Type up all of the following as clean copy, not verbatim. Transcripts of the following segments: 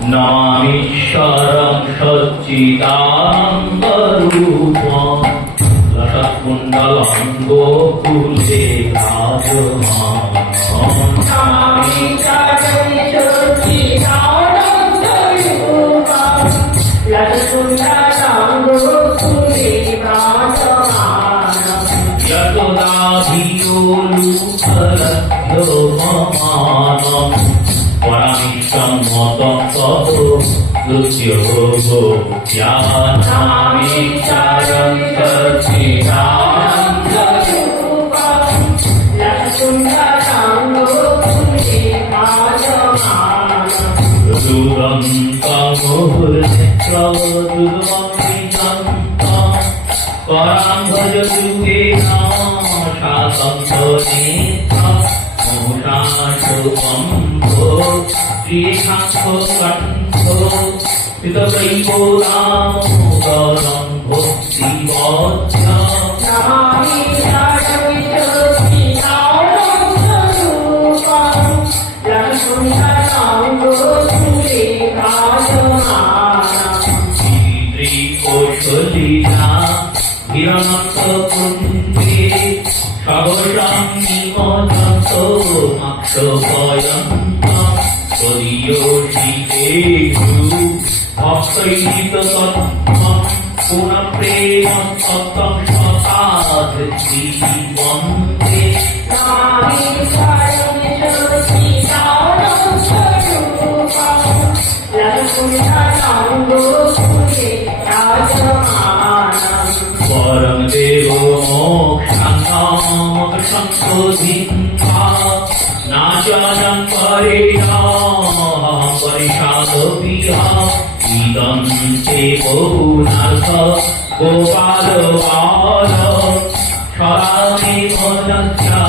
नमामीश्वरं सच्चिदानन्दरूपं लसत्कुण्डलं गोकुले विराजमानं। नमामीश्वरं सच्चिदानन्दरूपं लसत्कुण्डलं गोकुले विराजमानं। यतोदाधियोलुफलभ्यमानं वरमिष्टं मतं ततो नमामीश्वरं सच्चिदानन्दरूपं लसत्कुण्डलं गोकुले विराजमानं। दुरन्तमुहुर्निद्रदुर्मन्वितं परां भजयुगेन शासन्तनेत्रं मुहुषाशुकम्भो श्रीशाखकण्ठो पितवैकोदामोदरं भक्तिवद्भ्यं। नमामीश्वरं सच्चिदानन्दरूपं लसत्कुण्डलं गोकुले विराजमानं। श्रीकौशलीला हिरण्यकुण्डे सवशं निमज्जन्तो मक्षपयन्तं त्वदीयोषितेषु भक्तैतत्त्वं पुनः प्रेमं सत्तं स्वपाधृतिवन्दे। नमामीश्वरं सच्चिदानन्दरूपं लसत्कुण्डलं गोकुले विराजमानं। परं देवो मोक्षान्तामकसंशोधिता नाचानं परेणाहं परिषादप्रिया इदं ते बहुनाथ गोपालबाल क्षरामि भजन्त्या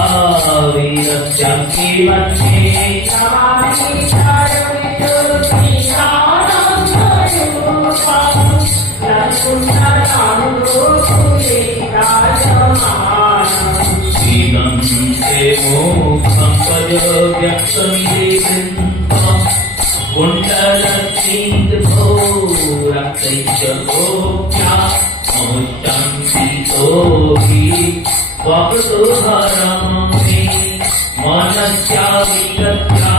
वीरस्यन्ति वन्ये। नमामीश्वरं सच्चिदानन्दरूपं लसत्कुण्डलं गोकुले विराजमानं। इदं ते मोक्षं व्यक्तमिदेवं कुण्डलतीर्थो रक्तैश्च गोप्या मोचन्तितो हि वक्रतुहरं मे मनस्या विलज्जा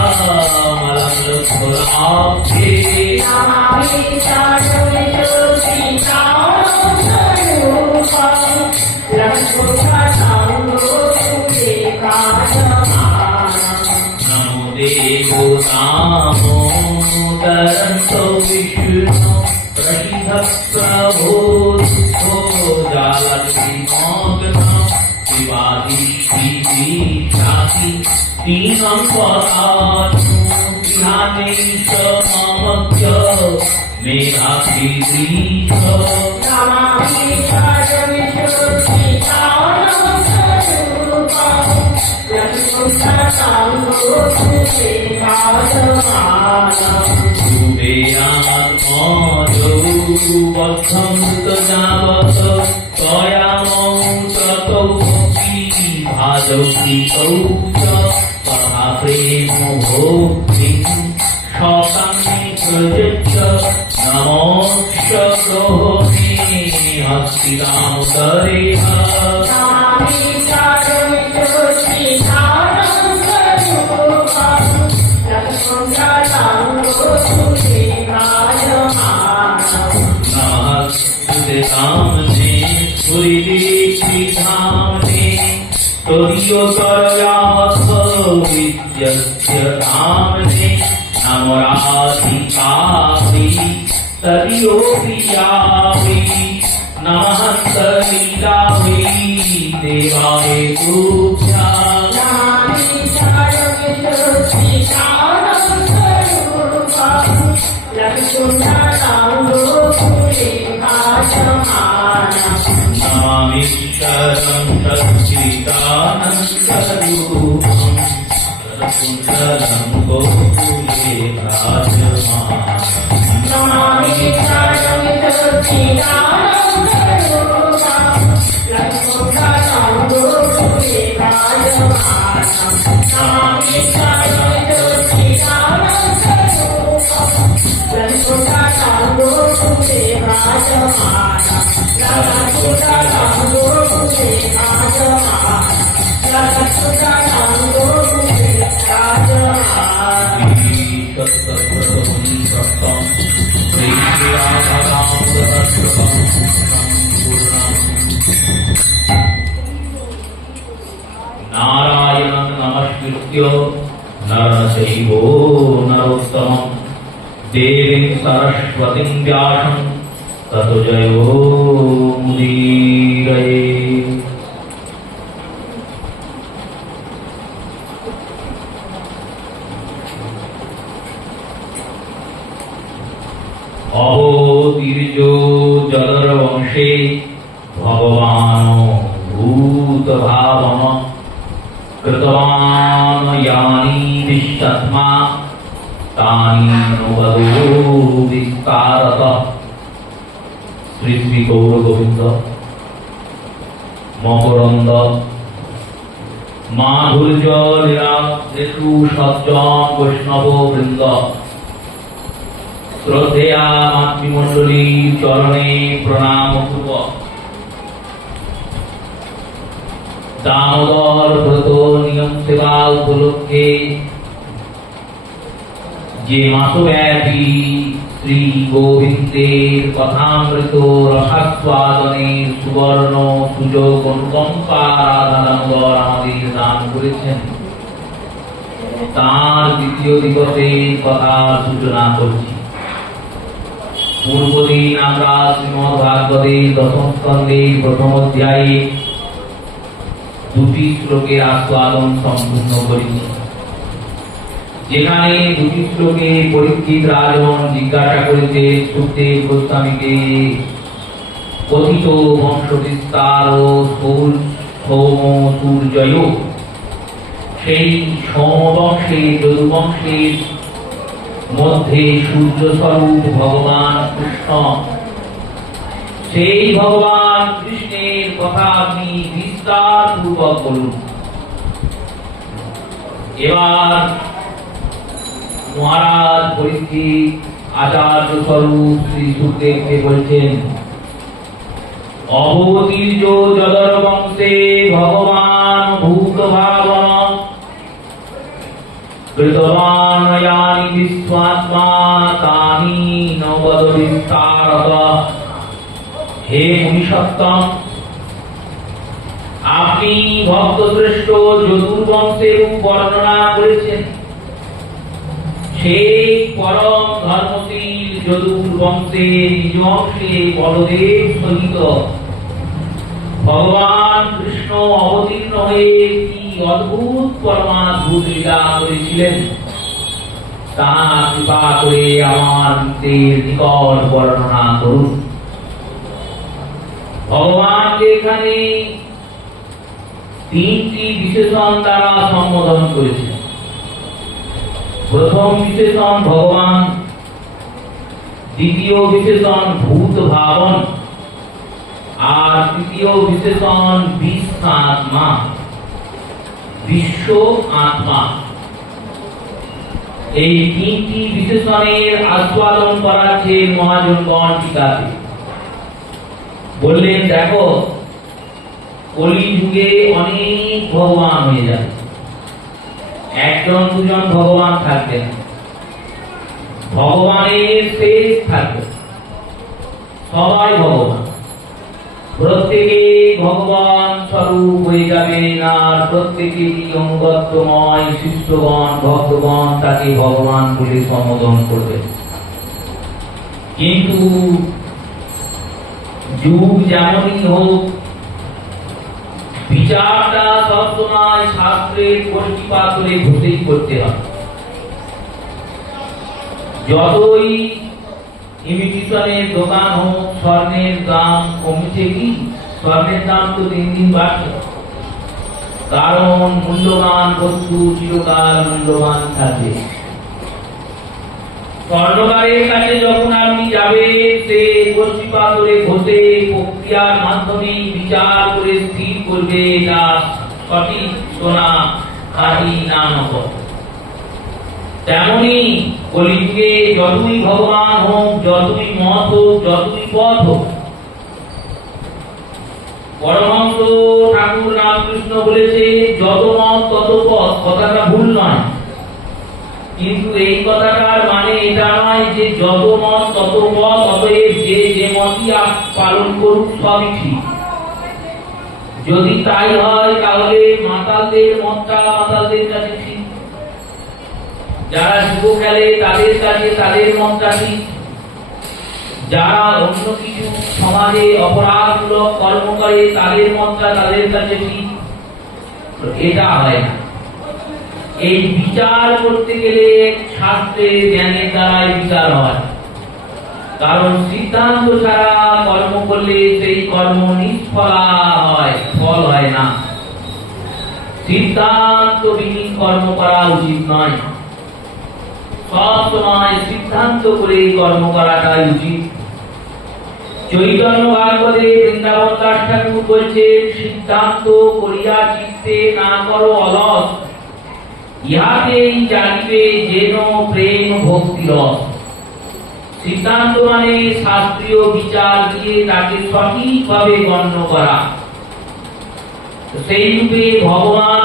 मलमलफलाब्धे। नमामीश्वरं सच्चिदानन्दरूपं लसत्कुण्डलं गोकुले विराजमानं। नमो देवो दामोदरन्तो विष्णो प्रसिद्धः प्रभो दुःखो जालधिमग्नं शिवादिशाति दीनं पदातु ध्यानेश ममज्ञ मेधाभिधीश। नमामीश्वरं सच्चिदानन्दरूपं लसत्कुण्डलं गोकुले विराजमानं। कुबेरात्मजो बद्धं कृतजावत् त्वयामौ ततौ भाजौ प्रीतौ च तथा प्रेमो भोक्तिं शतं प्रयुज्य नमोऽश्च ग्रहोणे हस्तिदामोदरेह। नमामीश्वरं सच्चिदानन्दरूपं लसत्कुण्डलं गोकुले विराजमानं। नमस्ते धामने पुरीदेशिधामने त्वदीयोतरयावत्स विद्यस्य धामने नमो राधिकायै तदीयो प्रियायै नमः सलीलायै देवाय तुभ्यं। नमामीश्वरं सच्चिदानन्दरूपं लसत्कुण्डलं गोकुले विराजमानं। नमामीश्वरं सच्चिदानन्दरूपं लसत्कुण्डलं गोकुले विराजमानं। नमामीश्वरं सच्चिदानन्दरूपं लसत्कुण्डलं गोकुले विराजमानं। नमामीश्वरं सच्चिदानन्दरूपं नारायणं नमस्कृत्य नरं चैव नरोत्तमं देवीं सरस्वतीं व्यासं ततो जयो मुदीरये। अहोतिर्यो जलरवंशे भगवान् भूतभावम् कृतवान् यानि विश्वत्मा तानि वदो विस्तारतः। श्री श्री गौर गोविंद मकरंद माधुर्य लीला ऋतु सज्जन वैष्णव वृंद श्रद्धेया मातृमंडली चरणे प्रणाम पूर्वक दामोदर व्रत नियम सेवा उपलक्षे যে মাসব্যাপী শ্রী গোবিন্দের কথামৃত রসাস্বাদনের সুবর্ণ সুযোগ অনুকম্পা রাধা দামোদর আমাদের দান করেছেন, তার দ্বিতীয় দিবসের কথা সূচনা করছি। পূর্বদিন আমরা শ্রীমদ্ ভাগবতের দশম স্কন্ধের প্রথম অধ্যায়ে দুটি শ্লোকের আস্বাদন সম্পূর্ণ করেছি, যেখানে দুটি শ্লোকে পরীক্ষিত রাজন জিজ্ঞাসা করেছে সুখদেব গোস্বামীকে কথিত বংশ বিস্তার ও সোম সূর্যয়, সেই সোমবংশে যদুবংশের মধ্যে সূর্য স্বরূপ ভগবান কৃষ্ণ, সেই ভগবান কৃষ্ণের কথা আপনি বিস্তার পূর্বক বলুন। এবার মহারাজ পরীক্ষিত আচার্য স্বরূপ শ্রী সুখদেবকে বলছেন, অবতীর্য জলর বংশে ভগবান ভূত ভাবন কৃতবান ইয়ানি বিশ্বাত্মা তানি নবদ বিস্তারতঃ। হে মুনিসত্তম, আপনি ভক্তশ্রেষ্ঠ যদুর্বংশের বর্ণনা করেছেন। সেই পরম ধর্মশীল যদুর্বংশে নিজ অংশে বলদেব সহিত ভগবান কৃষ্ণ অবতীর্ণ হয়ে কি অদ্ভুত পরমাদ্ভুত লীলা করেছিলেন, তা কৃপা করে আমার নিকট বর্ণনা করুন। ভগবানকে এখানে তিনটি বিশেষণ দ্বারা সম্বোধন করেছেন। প্রথম বিশেষণ ভগবান, দ্বিতীয় বিশেষণ ভূত ভাবন, আর তৃতীয় বিশেষণ বিশ্বআত্মা, বিশ্ব আত্মা। এই তিনটি বিশেষণের আস্বাদন করাচ্ছে মহাজনগণ টিকাতে। বললেন, দেখো কলিযুগে অনেক ভগবান হয়ে যাবে, একজন দুজন ভগবান থাকবে না, ভগবানের শেষ থাকবে, সবাই ভগবান, প্রত্যেকে ভগবান স্বরূপ হয়ে যাবেন, আর প্রত্যেকেরই অনুগত্যময় শিষ্যগণ ভক্তগণ তাকে ভগবান বলে সম্বোধন করবে। কিন্তু যুগ যেমনই হোক, বিচারটা সবসময় শাস্ত্রের কষ্টিপাত করে ঘুষেই করতে হবে। যতই ইমিটেশনের দোকান হোক, স্বর্ণের দাম কমেছে কি? স্বর্ণের দাম তো দিন দিন বাড়ছে, কারণ মূল্যবান বস্তু চিরকাল মূল্যবান থাকবে। স্বর্ণকারের কাছে যখন আপনি যাবেন, সে কষ্টিপাতরে ঘষে প্রক্রিয়ার মাধ্যমে বিচার করে স্থির করবে যা সঠিক সোনা খাঁটি না নকল। তেমনি কলিযুগে যতই ভগবান হোক, যতই মত হোক, যতই পথ হোক, পরমহংস ঠাকুর রামকৃষ্ণ বলেছে যত মত তত পথ, কথাটা ভুল নয়, কিন্তু এই কথাটার মানে এটা নয় যে যত মত তত পথ, অতএব যে যে মতই পালন করুক সবই ঠিক। যদি তাই হয় তাহলে মাতালদের মতটা মাতালদের কাছে ঠিক, যারা যুব খেলে তাদের কাছে তাদের মতটা ঠিক, যারা অন্য কিছু সমাজে অপরাধমূলক কর্ম করে তাদের মতটা তাদের কাছে ঠিক। এটা হয় না। এই বিচার করতে গেলে শাস্ত্রের জ্ঞানের দ্বারাই বিচার হয়, কারণ সিদ্ধান্ত ছাড়া কর্ম করলে সেই কর্ম নিষ্ফলা হয়, ফল হয় না। সিদ্ধান্তবিহীন কর্ম করা উচিত নয়, সব সময় সিদ্ধান্ত করে কর্ম করাটাই উচিত। চৈতন্য ভাগবতে বৃন্দাবন দাস ঠাকুর বলছেন, সিদ্ধান্ত করিয়া চিত্তে না করো অলস, ইহাতেই জানিবে যেন প্রেম ভক্তি রস। সিদ্ধান্ত মানে শাস্ত্রীয় বিচার দিয়ে তাকে সঠিকভাবে গণ্য করা। সেই রূপে ভগবান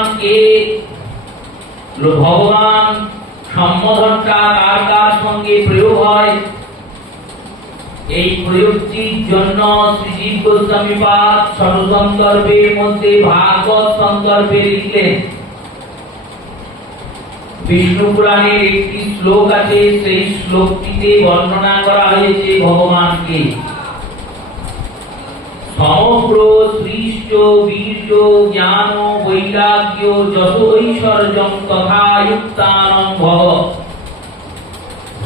সম্বোধনটা কার কার সঙ্গে প্রয়োগ হয়, এই প্রয়োগটির জন্য শ্রীজীব গোস্বামী পাদ সর্বসন্দর্ভের মধ্যে ভাগবত সন্দর্ভে লিখলেন। বিষ্ণু পুরাণের একটি শ্লোক আছে, সেই শ্লোকটিতে বর্ণনা করা হয়েছে ভগবানকে। সমগ্র সৃষ্ট বীর্য জ্ঞান বৈরাগ্য যশ ঐশ্বর্যং তথা যুক্তানং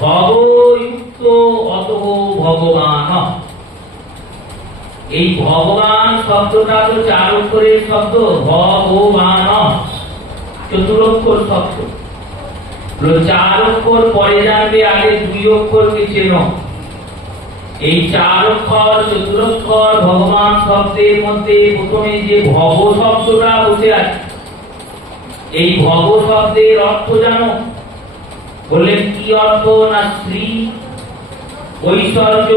ভবযুক্ত অতঃ ভগবান। এই ভগবান শব্দটা তো 4 অক্ষরের শব্দ, ভগবান চতুরক্ষর শব্দ। 4 অক্ষর পরে যাবে, আগে 2 অক্ষরকে চেনো। এই 4 অক্ষর চতুরক্ষর ভগবান শব্দের মধ্যে প্রথমে যে ভব শব্দটা বসে আছে, এই ভব শব্দের অর্থ জানো? বললেন কি অর্থ? না শ্রী, ঐশ্বর্য,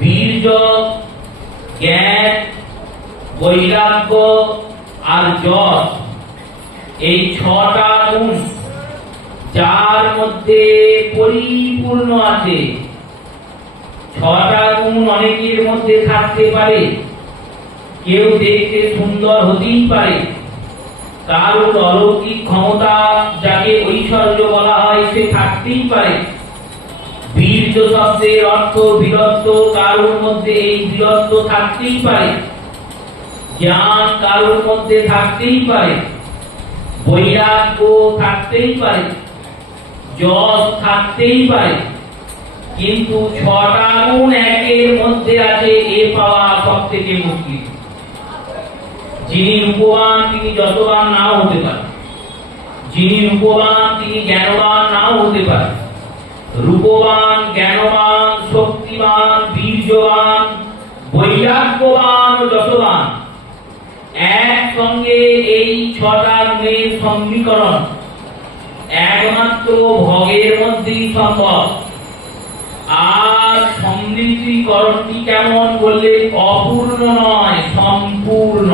বীর্য, জ্ঞান, বৈরাগ্য আর যশ, এই 6টা গুণ যার মধ্যে পরিপূর্ণ আছে। 6টা গুণ অনেকের মধ্যে থাকতে পারে, কেউ দেখতে সুন্দর হতেই পারে, কারোর অলৌকিক ক্ষমতা যাকে ঐশ্বর্য বলা হয় সে থাকতেই পারে। বীর্য শব্দের অর্থ বীরত্ব, কারোর মধ্যে এই বীরত্ব থাকতেই পারে। জ্ঞান কারোর মধ্যে থাকতেই পারে, বৈরাগ্য থাকতেই পারে, যশ থাকতেই পারে। কিন্তু 6টা গুণ একের মধ্যে আছে, এ পাওয়া সব থেকে মুশকিল। যিনি রূপবান তিনি যশবান নাও হতে পারেন, যিনি রূপবান তিনি জ্ঞানবান নাও হতে পারেন। রূপবান, জ্ঞানবান, শক্তিমান, বীর্যবান, বৈরাগ্যবান ও যশবান একসঙ্গে এই 6টা গুণের সমীকরণ একমাত্র ভগের মধ্যেই সম্ভব। আর সমৃদ্ধিকরণটি কেমন বললে অপূর্ণ নয়, সম্পূর্ণ।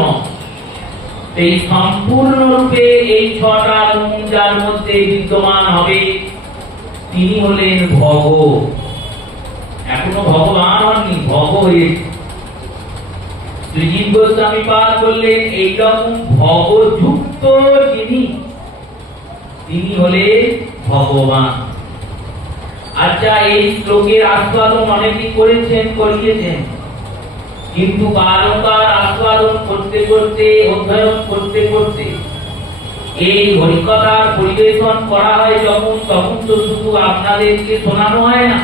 এই সম্পূর্ণ রূপে এই 6টা গুণ যার মধ্যে বিদ্যমান হবে তিনি হলেন ভগ। এখনো ভগবান হননি, ভগ হয়েছে। শ্রীজীব গোস্বামী পাদ বললেন এইরকম ভগযুক্ত যিনি, তিনি হলেন ভগবান। আচ্ছা, এই শ্লোকের আস্বাদন অনেকেই করেছেন, করিয়েছেন, কিন্তু বারংবার আস্বাদন করতে করতে, অধ্যয়ন করতে করতে এই হরিকথার পরিবেশন করা হয় যখন, তখন তো শুধু আপনাদেরকে শোনানো হয় না।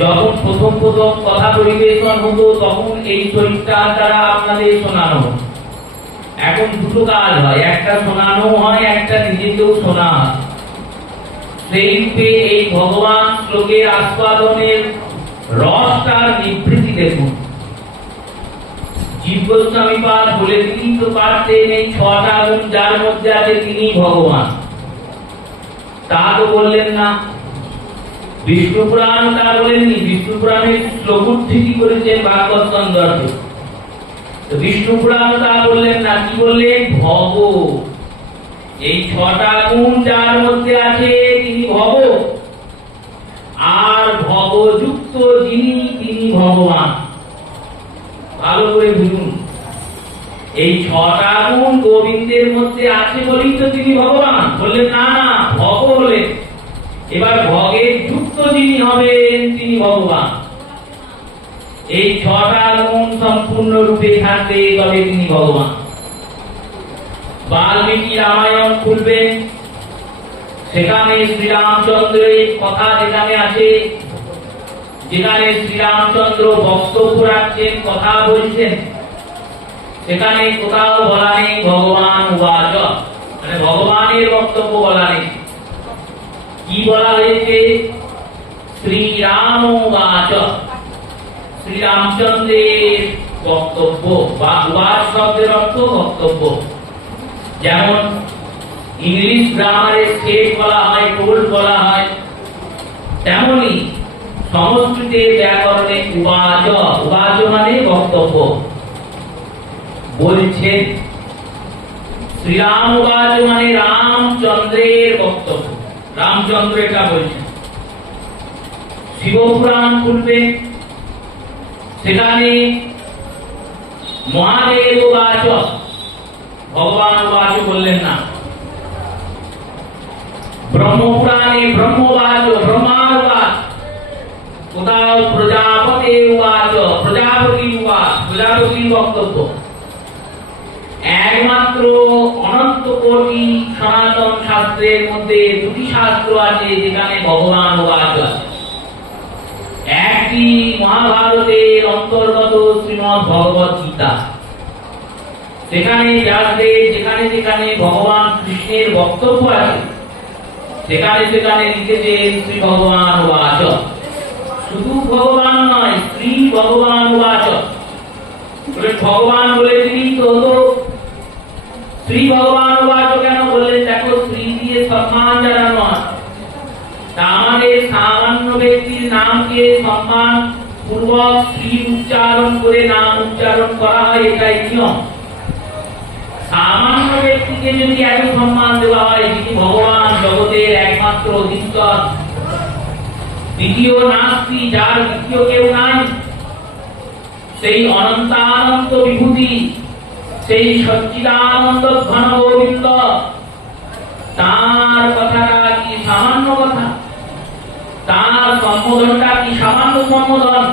যখন প্রথম কথা পরিবেশন হতো তখন এই চরিত্র দ্বারা আপনাদের শোনানো হতো। এখন দুটো কাজ হয়, একটা শোনানো হয়, একটা নিজেকেও শোনা হয়। সেই রূপে এই ভগবান শ্লোকের আস্বাদনের রসটার নিবৃত্তি দেখুন। জীব গোস্বামী পাদ বলে দিলেই তো পারতেন এই 6টা গুণ যার মধ্যে আছে তিনি ভগবান, তা তো বললেন না। বিষ্ণু পুরাণ তা বলেননি, বিষ্ণু পুরাণের শ্লোক উদ্ধৃতি করেছেন ভাগবত সন্দর্ভে। তো বিষ্ণু পুরাণ তা বললেন না, কি বললেন? ভব। এই 6টা গুণ যার মধ্যে আছে তিনি ভব, আর ভবযুক্ত যিনি তিনি ভগবান। ভালো করে বুঝুন, এই 6টা গুণ গোবিন্দের মধ্যে আছে বলেই তো তিনি ভগবান। বললেন না না, ভব হলেন। এবার ভগের যুক্ত যিনি হবেন তিনি ভগবান। এই 6টা গুণ সম্পূর্ণ রূপে থাকবে তবে তিনি ভগবান। বাল্মীকি রামায়ণ খুলবেন, সেখানে শ্রীরামচন্দ্রের কথা যেখানে আছে, যেখানে শ্রীরামচন্দ্র বক্তব্য রাখছেন, কথা বলছেন, সেখানে কোথাও বলা নেই ভগবান উবাচ, মানে ভগবানের বক্তব্য বলা নেই। কি বলা হয়েছে? শ্রীরাম উবাচ, শ্রীরামচন্দ্রের বক্তব্য, বা উবাচ শব্দের অর্থ বক্তব্য। যেমন ইংলিশ গ্রামারে স্টেট বলা হয়, টোল্ড বলা হয়, তেমনি সংস্কৃতের ব্যাকরণে উবাচ, উবাচ মানে বক্তব্য, বলছেন। শ্রীরাম উবাচ মানে রামচন্দ্রের বক্তব্য, রামচন্দ্র এটা বলছেন। শিবপুরাণ খুলবে, সেখানে মহাদেব উবাচ, ভগবান উবাচ বললেন না। ব্রহ্মপুরাণে ব্রহ্মবাচ, ব্রহ্মার উবাচ। কোথাও প্রজাপতি উবাচ, প্রজাপতি উবাচ, প্রজাপতির বক্তব্য। একমাত্র অনন্ত কোটি সনাতন শাস্ত্রের মধ্যে 2টি শাস্ত্র আছে যেখানে ভগবান উবাচ আছে। একটি মহাভারতের অন্তর্গত শ্রীমদ্ ভগবত গীতা, সেখানে ব্যাসদেব যেখানে যেখানে ভগবান কৃষ্ণের বক্তব্য আছে সেখানে সেখানে লিখেছেন শ্রী ভগবান উবাচ। শুধু ভগবান নয়, শ্রী ভগবান উবাচ। ভগবান বলে তিনি তো হতো, শ্রী ভগবান উবাচ কেন বললেন? দেখো, শ্রী দিয়ে সম্মান জানানো হয়। তা আমাদের সামান্য ব্যক্তির নামকে সম্মান পূর্বক শ্রী উচ্চারণ করে নাম উচ্চারণ করা হয়, এটাই নিয়ম। সামান্য ব্যক্তিকে যদি এত সম্মান দেওয়া হয়, যিনি ভগবান, জগতের একমাত্র অধীশ্বর, দ্বিতীয় নাস্তি, যার দ্বিতীয় কেউ নাই, সেই অনন্তানন্ত বিভূতি, সেই সচ্চিদানন্দ ঘন গোবিন্দ, তার কথাটা কি সামান্য কথা? তার সম্বোধনটা কি সামান্য সম্বোধন?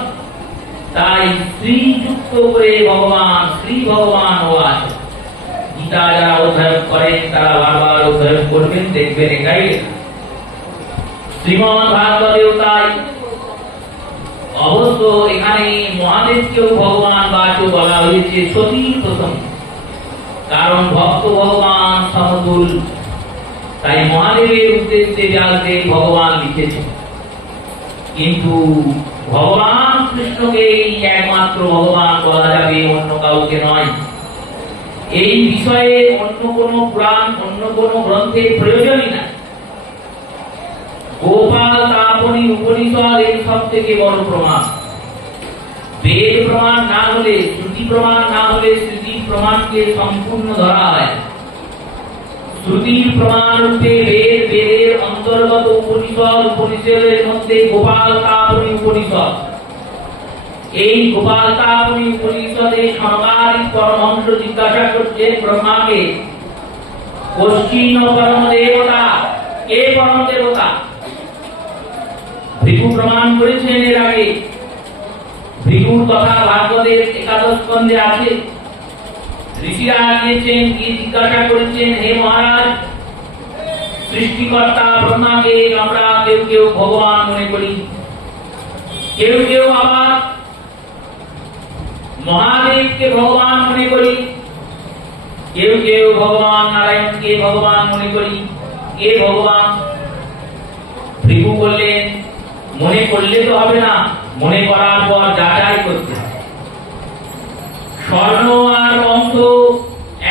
তাই শ্রীযুক্ত করে ভগবান, শ্রী ভগবান উবাচ। গীতা যারা অধ্যয়ন করেন তারা বারবার অধ্যয়ন করবেন, দেখবেন এটাই শ্রীমদ্ ভাগবতেও তাই। অবশ্য এখানে মহাদেবকেও ভগবান বাচ বলা হয়েছে সতীর প্রথম, কারণ ভক্ত ভগবান সমতুল। তাই মহাদেবের উদ্দেশ্যে ব্যাসদেব ভগবান লিখেছেন, কিন্তু ভগবান কৃষ্ণকে একমাত্র ভগবান বলা যাবে, অন্য কাউকে নয়। এই বিষয়ে অন্য কোন পুরাণ, অন্য কোন গ্রন্থের প্রয়োজনই নাই। গোপাল তাপনি উপনিষদ এই সব থেকে বড় প্রমাণ। বেদ প্রমাণ না হলে, শ্রুতি প্রমাণ না হলে, শ্রুতি প্রমাণকে সম্পূর্ণ ধরা হয়। শ্রুতির প্রমাণ রূপে বেদ, বেদের অন্তর্গত উপনিষদ, উপনিষদের মধ্যে গোপাল তাপনি উপনিষদ। এই গোপাল তাপনি উপনিষদে সনকাদিক পরমহংস জিজ্ঞাসা করছেন ব্রহ্মাকে, কশ্চিন পরম দেবতা, কে পরম দেবতা? ভৃগু প্রমাণ করেছেন এর আগে। ভৃগুর কথা ভাগবতের 11 স্কন্ধে আছে। ঋষিরা গিয়েছেন, গিয়ে জিজ্ঞাসা করেছেন, হে মহারাজ, সৃষ্টিকর্তা ব্রহ্মাকে আমরা কেউ কেউ ভগবান মনে করি, কেউ কেউ আবার মহাদেবকে ভগবান মনে করি, কেউ কেউ ভগবান নারায়ণকে ভগবান মনে করি। কে ভগবান? ভৃগু বললেন, মনে করলে তো হবে না, মনে করার পর যাচাই করতে হবে। স্বর্ণ আর বংশ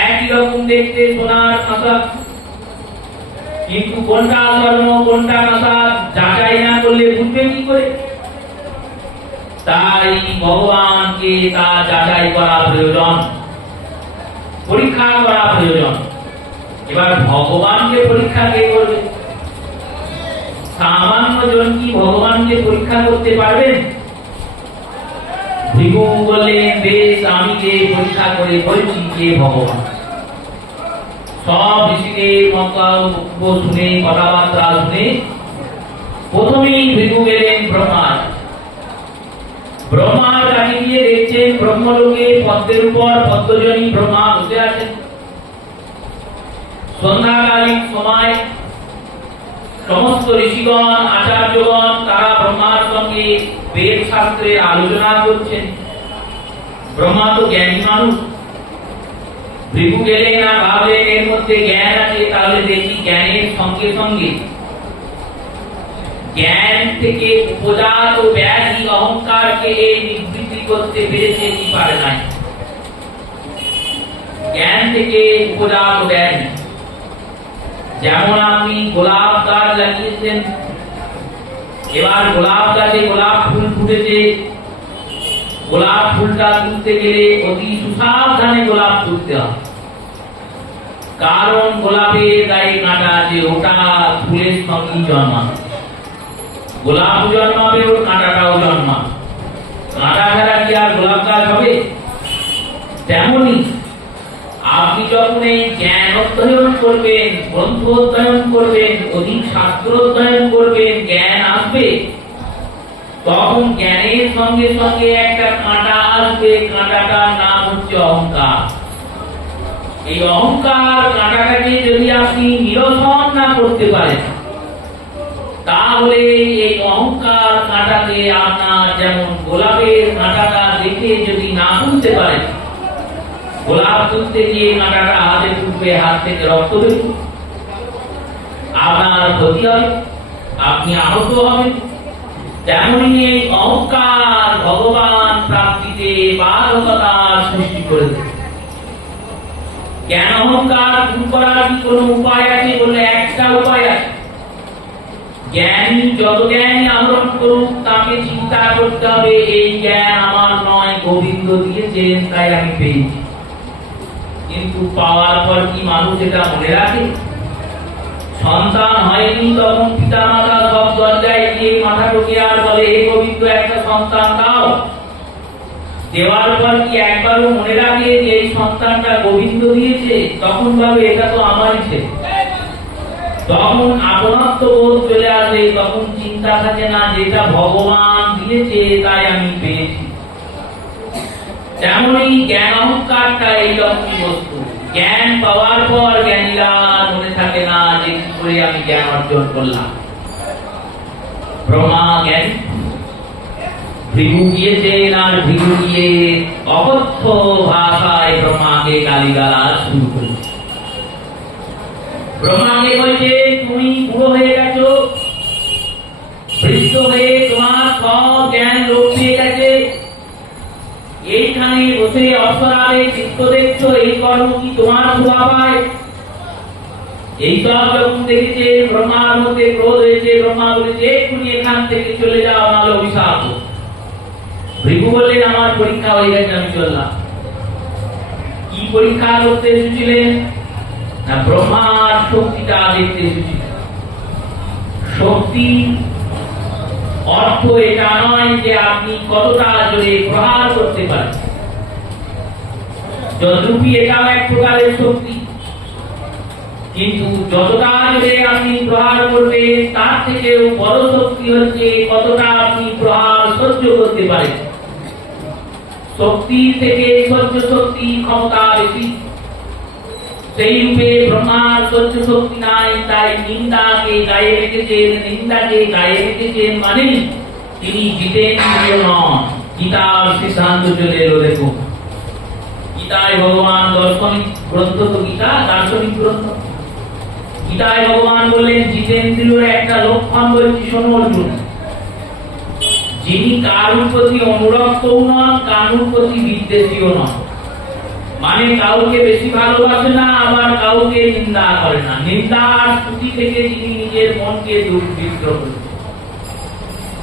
একই রকম দেখতে, সোনার কাঁসা, কিন্তু কোনটা স্বর্ণ কোনটা কাঁসা যাচাই না করলে বুঝবে কি করে? তাই ভগবানকে তা যাচাই করা প্রয়োজন। পরীক্ষা করা প্রয়োজন। এবার ভগবানকে পরীক্ষা কে করবে? সামান্য জন কি ভগবানকে পরীক্ষা করতে পারবেন? ভৃগু বললেন, বেশ, আমি যে পরীক্ষা করে বলছি যে ভগবান। সব ঋষিদের মন্তব্য শুনে, কথাবার্তা শুনে প্রথমেই ভৃগু গেলেন ব্রহ্মার। ব্রহ্মার কাছে গিয়ে দেখছেন ব্রহ্মলোকে পদ্মের উপর পদ্মজনী ব্রহ্মা বসে আছেন। সন্ধ্যাকালীন সময় সমস্ত ঋষিগণ, আচার্যগণ তারা ব্রহ্মার সঙ্গে বেদ শাস্ত্রের আলোচনা করছেন। ব্রহ্মা তো জ্ঞানী মানুষ। ভৃগু গেলেন আর ভাবলেন এর মধ্যে জ্ঞান আছে, তাহলে দেখি জ্ঞানের সঙ্গে সঙ্গে জ্ঞান থেকে উপজাত ব্যাধি অহংকারকে নিবৃত্তি করতে পেরেছে কি পারে নাই। জ্ঞান থেকে উপজাত ব্যাধি, যেমন আপনি গোলাপ গাছ লাগিয়েছেন, এবার গোলাপ গাছে গোলাপ ফুল ফুটেছে, গোলাপ ফুলটা তুলতে গেলে অতি সুসাবধানে গোলাপ তুলতে হয়, কারণ গোলাপের গায়ে কাঁটা আছে, ওটা ফুলের সঙ্গে জন্মাবে। গোলাপ জন্মাবে, ওর কাঁটাটাও জন্মাবে। কাঁটা ছাড়া কি আর গোলাপ গাছ হবে? তেমনি আপনি যখন এই জ্ঞান অধ্যয়ন করবেন, গ্রন্থ অধ্যয়ন করবেন, অধিক শাস্ত্র অধ্যয়ন করবেন, জ্ঞান আসবে, তখন জ্ঞানের সঙ্গে সঙ্গে একটা কাঁটা আসবে। কাঁটাটার নাম হচ্ছে অহংকার। এই অহংকার কাঁটাটাকে যদি আপনি নিরসন না করতে পারেন, তাহলে এই অহংকার কাঁটাকে আপনার, যেমন গোলাপের কাঁটাটা দেখে যদি না তুলতে পারেন, গোলাপ তুলতে গিয়ে কাঁটাটা হাতে তুলবে, হাত থেকে রক্ত বেরোবে, আপনার ক্ষতি হবে, আপনি আহত হবেন। তেমনি এই অহংকার ভগবান প্রাপ্তিতে বাধকতার সৃষ্টি করে দেবে। জ্ঞান অহংকার দূর করার কি কোনো উপায় আছে? বলে একটা উপায় আছে। জ্ঞানী যত জ্ঞানী আহরণ করুক, তাকে চিন্তা করতে হবে এই জ্ঞান আমার নয়, গোবিন্দ দিয়েছেন, তাই আমি পেয়েছি। কিন্তু পাওয়ার পর কি মানুষ এটা মনে রাখে? সন্তান হয়নি তখন পিতা মাতা সব দরজায় গিয়ে মাথা ঠুকিয়ে আর বলে, হে গোবিন্দ একটা সন্তান দাও। দেওয়ার পর কি একবারও মনে রাখে যে এই সন্তানটা গোবিন্দ দিয়েছে? তখন ভাবে এটা তো আমারই ছেলে। তখন আপনত্ব বোধ চলে আসে, তখন চিন্তা থাকে না যেটা ভগবান দিয়েছে তাই আমি পেয়েছি। তেমনই জ্ঞান অহংকারটা এইরকম বস্তু। জ্ঞান পাওয়ার পর জ্ঞানীরা মনে থাকে না যে কি করে আমি জ্ঞান অর্জন করলাম। ব্রহ্মা জ্ঞানী, ভৃগু গিয়েছেন আর ভৃগু গিয়ে অকথ্য ভাষায় ব্রহ্মাকে গালিগালাজ শুরু করেছে। ব্রহ্মাকে বলছে, তুমি বুড়ো হয়ে গেছো, বৃদ্ধ হয়ে তোমার সব জ্ঞান লোপ পেয়ে গেছে, এইখানে বসে অপরাধে চিত্ত দেখছো, এই কর্ম কি তোমার স্বভাব? এইসব যখন দেখেছে ব্রহ্মার মধ্যে ক্রোধ হয়েছে। ব্রহ্মা বলেছে, এক্ষুনি এখান থেকে চলে যাও, নাহলে অভিশাপ। ভৃগু বললেন, আমার পরীক্ষা হয়ে গেছে, আমি চললাম। কি পরীক্ষা করতে এসেছিলেন? না, ব্রহ্মার শক্তিটা দেখতে এসেছিলেন। শক্তি অর্থ এটা নয় যে আপনি কতটা জোরে প্রহার করতে পারেন। যদ্যপি এটাও এক প্রকারের শক্তি, কিন্তু যতটা জোরে আপনি প্রহার করবেন তার থেকেও বড় শক্তি হচ্ছে কতটা আপনি প্রহার সহ্য করতে পারেন। শক্তি থেকে সহ্য শক্তি ক্ষমতা বেশি। সেই রূপে ব্রহ্মার সহ্য শক্তি নাই, তাই নিন্দাকে গায়ে রেখেছেন। নিন্দাকে গায়ে রেখেছেন মানে তিনি জিতেন্দ্রিয় নন। গীতার সিদ্ধান্ত চলে এলো। দেখুন, গীতায় ভগবান, দর্শনিক গ্রন্থ তো গীতা, দার্শনিক গ্রন্থ। গীতায় ভগবান বলেন জিতেন্দ্রিয় একটা লক্ষণ বলছি, শোনো অর্জুন। যিনি কারুর প্রতি অনুরক্তও নন, কারুর প্রতি বিদ্বেষীও নন। মানে কাউকে বেশি ভালোবাসে না, আবার কাউকে নিন্দা করে না। নিন্দা আর স্তুতি থেকে যিনি নিজের মনকে দুর্বৃত্ত করেন।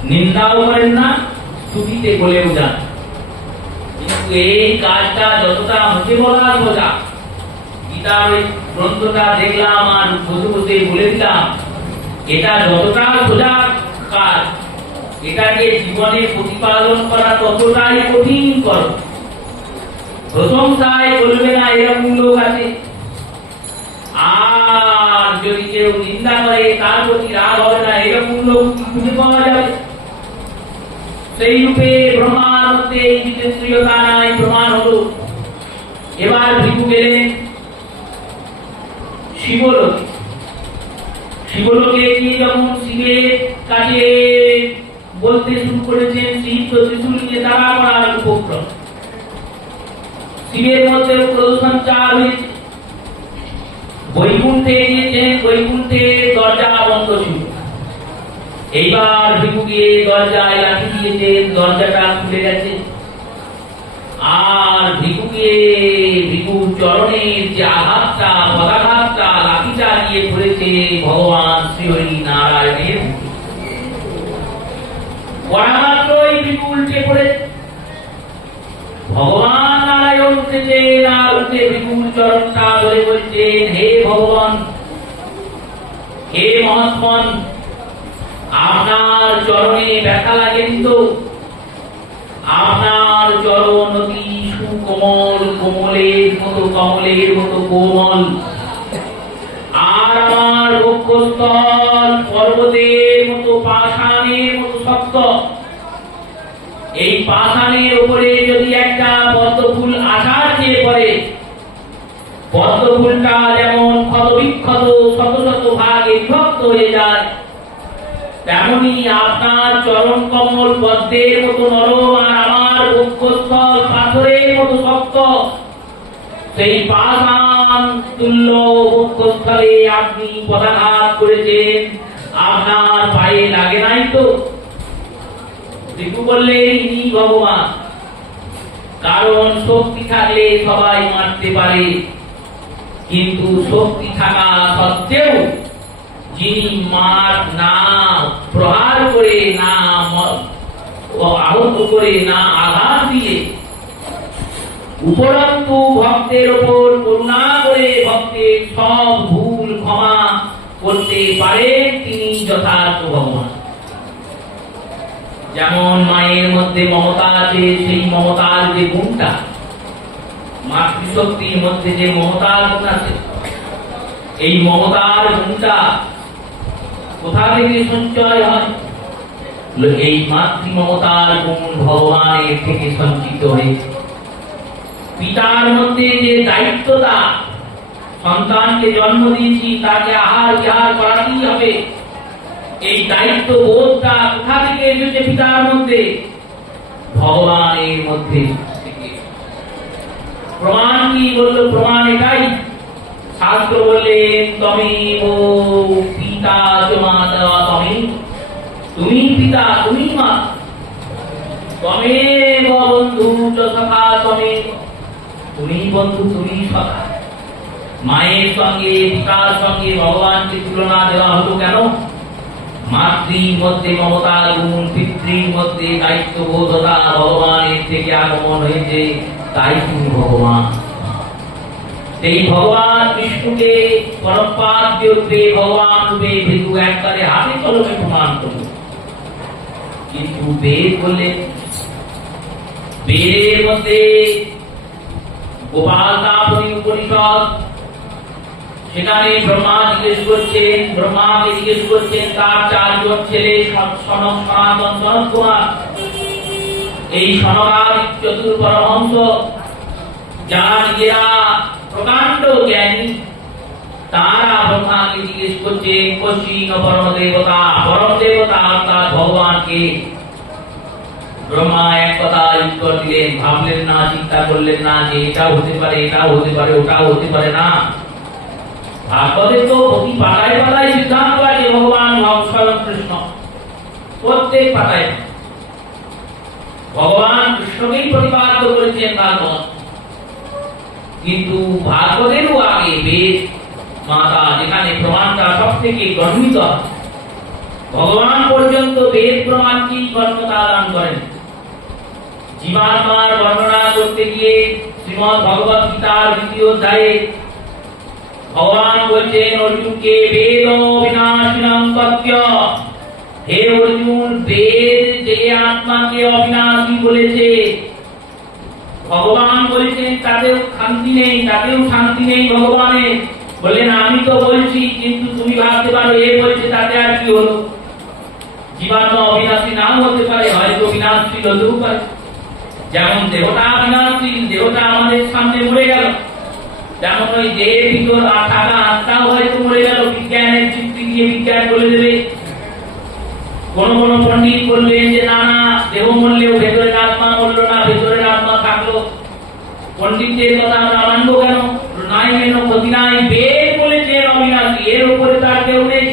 নিন্দাও করেন না, স্তুতিতে বলেও যান। কিন্তু এই কাজটা যতটা মুখে বলা সোজা, গীতার ওই গ্রন্থটা দেখলাম আর বসে বসে বলে দিলাম, এটা যতটা সোজা কাজ, এটাকে জীবনে প্রতিপালন করা ততটাই কঠিন কর। প্রশংসায় বলবে না এরকম লোক আছে, আর যদি কেউ নিন্দা করে তার প্রতি রাগ হবে না এরকম লোক খুঁজে পাওয়া যাবে? সেই রূপে ব্রহ্মার মধ্যে এই জিতেন্দ্রিয়তা নাই, প্রমাণ হলো। এবার ভিক্ষু গেলেন শিবলোকে। শিবলোকে গিয়ে যখন শিবের কাছে বলতে শুরু করেছেন, শিব তো ত্রিশূলকে তাড়া করার উপক্রম। শিবের মধ্যে প্রদর্শন চার হয়েছে। বৈকুণ্ঠে গিয়েছেন, বৈকুণ্ঠের দরজা বন্ধ ছিল। এইবার ভিক্ষু গিয়ে দরজায় লাঠি দিয়েছেন, দরজাটা খুলে গেছে। আর ভিক্ষুর চরণের যে আঘাতটা, পদাঘাতটা লাঠিটা দিয়ে পড়েছে ভগবান শ্রীহরি নারায়ণের মুখে। পরামাত্রই ভিক্ষু উল্টে পড়ে ভগবান নারায়ণ উঠেছে, না উঠে ভিক্ষুর চরণটা ধরে বলছেন, হে ভগবান, হে মহাত্মন, আপনার চরণে ব্যথা লাগেনি তো? আপনার চরণ অতি সুকোমল, কমলের মতো কোমল, আর আমার বক্ষস্থল পর্বতের মতো পাষাণের মতো শক্ত। এই পাষাণের উপরে যদি একটা পদ্ম ফুল আছাড় খেয়ে পড়ে, পদ্ম ফুলটা যেমন ক্ষত বিক্ষত শত শত ভাগে বিভক্ত হয়ে যায়, তেমনি আপনার চরণ কমল পদ্মের মতো নরম, আর আমার বক্ষস্থল পাথরের মতো শক্ত। সেই পাষাণ তুল্য বক্ষস্থলে আপনি পদাঘাত করেছেন, আপনার পায়ে লাগে নাই তো? ভিক্ষু বললেন, ইনি ভগবান। কারণ শক্তি থাকলে সবাই মারতে পারে, কিন্তু শক্তি থাকা সত্ত্বেও যিনি মার না প্রহার করে, না আহত করে, না আঘাত দিয়ে, উপরন্তু ভক্তের ওপর করুণা করে ভক্তের সব ভুল ক্ষমা করতে পারেন, তিনি যথার্থ ভগবান। যেমন মায়ের মধ্যে মমতা আছে, সেই মমতার যে গুণটা, মাতৃশক্তির মধ্যে যে মমতার গুণ আছে, এই মমতার গুণটা কোথা থেকে সঞ্চয় হয়? এই মাতৃ মমতার গুণ ভগবানের থেকে সঞ্চিত হয়েছে। পিতার মধ্যে যে দায়িত্বটা, সন্তানকে জন্ম দিয়েছি, তাকে আহার বিহার করাতেই হবে, এই দায়িত্ব বোধটা কোথা থেকে এসেছে? পিতার মধ্যে, ভগবানের মধ্যে থেকে। প্রমাণ কি বললো? প্রমাণ এটাই, শাস্ত্র বললেন, তমেব পিতা চ মাতা তমেব, তুমি পিতা, তুমি মা, তমেব বন্ধু চ সখা তমেব, তুমি বন্ধু, তুমি সখা। মায়ের সঙ্গে পিতার সঙ্গে ভগবানকে তুলনা দেওয়া হলো কেন? মাতৃর মধ্যে মমতার গুণ, পিতৃর মধ্যে দায়িত্ববোধতা ভগবানের থেকে আগমন হয়েছে, তাই তুমি ভগবান। এই ভগবান বিষ্ণুকে পরমপাদ্য রূপে, ভগবান রূপে ভিক্ষু একবারে হাতে কলমে প্রমাণ করল। কিন্তু বেদ বললেন, বেদের মধ্যে গোপালতাপনি উপনিষদ, সেখানে ব্রহ্মাকে জিজ্ঞেস করছেন তার চারজন ছেলে, সনক, সনাতন, সনত কুমার। এই সনকাদিক চতুর্পরমহংস, যারা নিজেরা প্রকাণ্ড জ্ঞানী, তারা ব্রহ্মাকে জিজ্ঞেস করছেন, কশিন পরম দেবতা অর্থাৎ ভগবানকে। ব্রহ্মা এক কথা উত্তর দিলেন, ভাবলেন না, চিন্তা করলেন না যে এটাও হতে পারে, এটাও হতে পারে, ওটাও হতে পারে না। ভাগবতের তো প্রতি পাতায় পাতায় সিদ্ধান্ত আছে ভগবান স্বয়ং কৃষ্ণ, প্রত্যেক পাতায় ভগবান কৃষ্ণকেই প্রতিপাদ্য করেছেন ভাগবত। কিন্তু ভাগবতেরও আগে বেদ মাতা, যেখানে প্রমাণটা সব থেকে গর্বিত, ভগবান পর্যন্ত বেদ প্রমাণকেই গণ্যতা দান করেন। জীবাত্মার বর্ণনা করতে গিয়ে শ্রীমদ্ ভগবত গীতার 2য় অধ্যায়ে ভগবান বলছেন অর্জুনকে বেদ বিনাশিনাং তত্ত্ব, হে অর্জুন বেদ যে আত্মাকে অবিনাশী বলেছে, ভগবান বলেছেন তাতেও শান্তি নেই, তাতেও শান্তি নেই ভগবানের। বললেন আমি তো বলছি, কিন্তু তুমি ভাবতে পারো এ বলছে তাতে আর কি হলো, জীবাত্মা অবিনাশী নাও হতে পারে, হয়তো বিনাশশীল হতেও পারে। যেমন দেহটা বিনাশশীল, দেহটা আমাদের সামনে মরে গেল, যেমন ওই দেহের ভিতর থাকা আত্মাও হয়তো মরে গেল, বিজ্ঞানের যুক্তি দিয়ে বিজ্ঞান বলে দেবে। কোন কোন পণ্ডিত বললেন যে না না, দেহ মরলেও ভেতরের আত্মা মরলো না, ভেতরের আত্মা থাকলো। পণ্ডিতদের কথা আমরা মানবো কেন? নাই মেন ক্ষতি নাই, বেদ বলেছে অবিনাশী, এর উপরে তার কেউ নেই।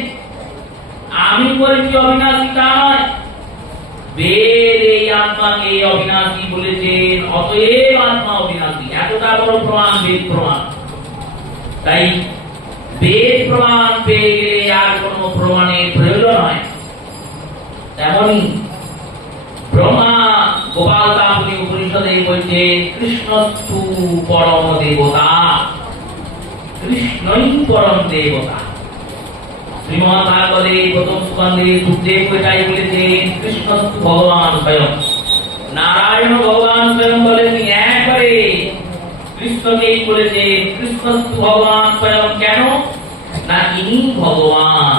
আমি বলছি অবিনাশী তা নয়, বেদ এই আত্মাকে অবিনাশী বলেছেন, অতএব আত্মা অবিনাশী। এতটা বড় প্রমাণ, বেদ প্রমাণ। তাই বেদ প্রমাণ পেয়ে গেলে আর কোন প্রমাণের প্রয়োজন হয়। তেমনি ব্রহ্মা গোপাল তাপনি উপনিষদে বলছে কৃষ্ণস্তু পরম দেবতা, কৃষ্ণই পরম দেবতা। শ্রীমদ্ ভাগবতে প্রথম স্কন্ধে সুখদেব এটাই বলেছেন, কৃষ্ণস্তু ভগবান স্বয়ং, নারায়ণ ভগবান স্বয়ং বলেন একবারে কৃষ্ণকেই বলেছেন কৃষ্ণস্তু ভগবান স্বয়ং। কেন না ইনি ভগবান,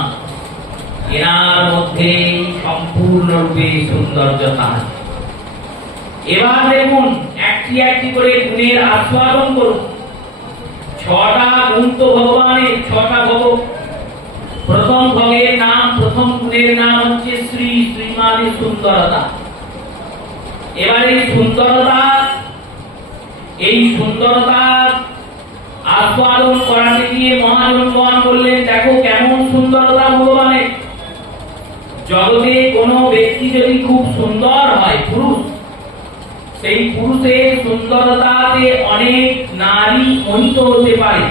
এনার মধ্যে সম্পূর্ণরূপে সৌন্দর্যতা। এবার দেখুন একটি একটি করে গুণের আস্বাদন করুন। ছটা গুণ তো ভগবানের, ছটা ভোগ। প্রথম ভোগের নাম, প্রথম গুণের নাম হচ্ছে শ্রী, শ্রী মানে সুন্দরতা। এবার এই সুন্দরতা আস্বাদন করাতে গিয়ে মহাজনগণ বললেন দেখো কেমন সুন্দরতা ভগবানের। জগতে কোনো ব্যক্তি যদি খুব সুন্দর হয়, পুরুষ, সেই পুরুষের সুন্দরতাতে অনেক নারী মোহিত হতে পারে,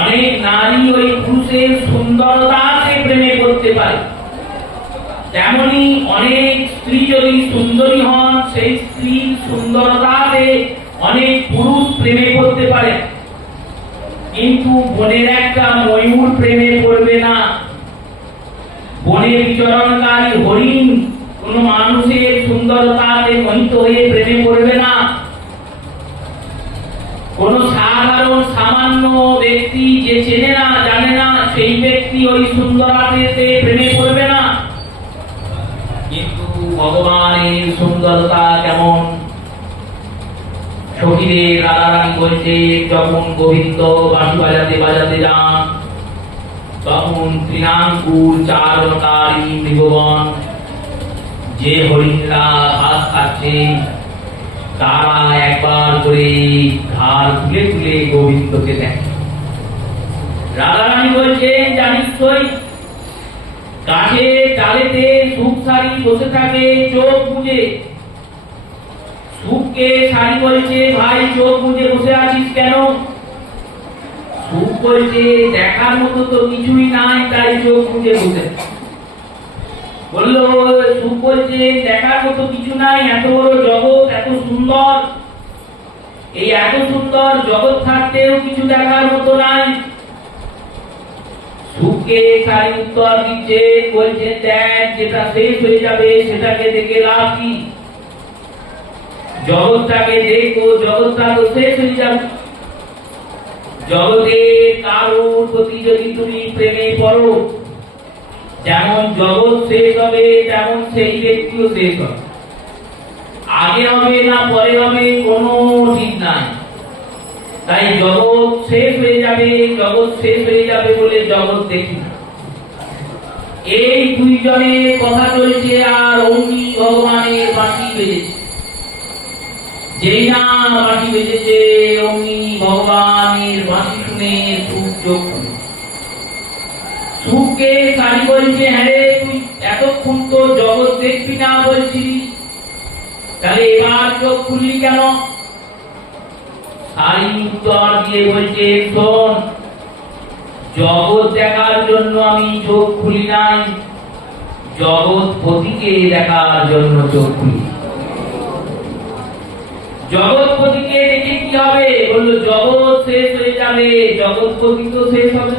অনেক নারী ওই পুরুষের সুন্দরতাতে প্রেমে পড়তে পারে। তেমনি অনেক স্ত্রী যদি সুন্দরী হন, সেই স্ত্রীর সুন্দরতাতে অনেক পুরুষ প্রেমে পড়তে পারে। কিন্তু বনের একটা ময়ূর প্রেমে পড়বে না, বনে বিচরণকারী হরিণ কোন মানুষের সুন্দরতাতে মোহিত হয়ে প্রেমে পড়বে না। কোন সাধারণ সামান্য ব্যক্তি যে চেনে না জানে না, সেই ব্যক্তি ওই সুন্দরতাতে প্রেমে পড়বে না। কিন্তু ভগবানের সুন্দরতা কেমন? সখীদের রাধারানী বলছে যখন গোবিন্দ বাঁশি বাজাতে বাজাতে যান, তখন তৃণাঙ্কুর চারণকারী মৃগগণ, যে হরিণরা ঘাস খাচ্ছে, তারা একবার করে ঘাড় তুলে তুলে গোবিন্দকে দেখে। রাধারানী বলছেন জানিস তুই, গাছের ডালেতে সুখ সারি বসে থাকে চোখ বুঝে। সুখকে সারি বলছে ভাই চোখ বুঝে বসে আছিস কেন? সুখ বলছে দেখার মতো তো কিছুই নাই, তাই চোখ বুঝে বসে। বললো সুখ বলছে দেখার মতো কিছু নাই, এত বড় জগৎ এত সুন্দর, এই এত সুন্দর জগৎ থাকতেও কিছু দেখার মতো নাই। সুখকে সারি উত্তর দিচ্ছে, বলছে দেখ যেটা শেষ হয়ে যাবে সেটাকে দেখে লাভ কি? জগৎটাকে দেখো, জগৎটা তো শেষ হয়ে যাবে। জগতে কারোর প্রতি যদি তুমি প্রেমে পড়ো, যেমন জগৎ শেষ হবে তেমন সেই ব্যক্তিও শেষ হবে। আগে হবে না পরে হবে কোনো ঠিক নাই। তাই জগৎ শেষ হয়ে যাবে, জগৎ শেষ হয়ে যাবে বলে জগৎ দেখি না। এই দুইজনের কথা চলছে, আর অমনি ভগবানের বাঁশি বেজেছে। যেই না বাঁশি বেজেছে, অমনি ভগবানের বাঁশি শুনে সুখ চোখ খুলে। সুখকে সারি বলছে হ্যাঁ রে, তুই এতক্ষণ তো জগৎ দেখবি না বলছিলি, তাহলে এবার চোখ খুললি কেন? সারি উত্তর দিয়ে বলছে শোন, জগৎ দেখার জন্য আমি চোখ খুলি নাই, জগৎপতিকে দেখার জন্য চোখ খুলি। জগৎপতিকে দেখে কি কি হবে? বললো জগৎ শেষ হয়ে যাবে, জগৎপতি তো শেষ হবে।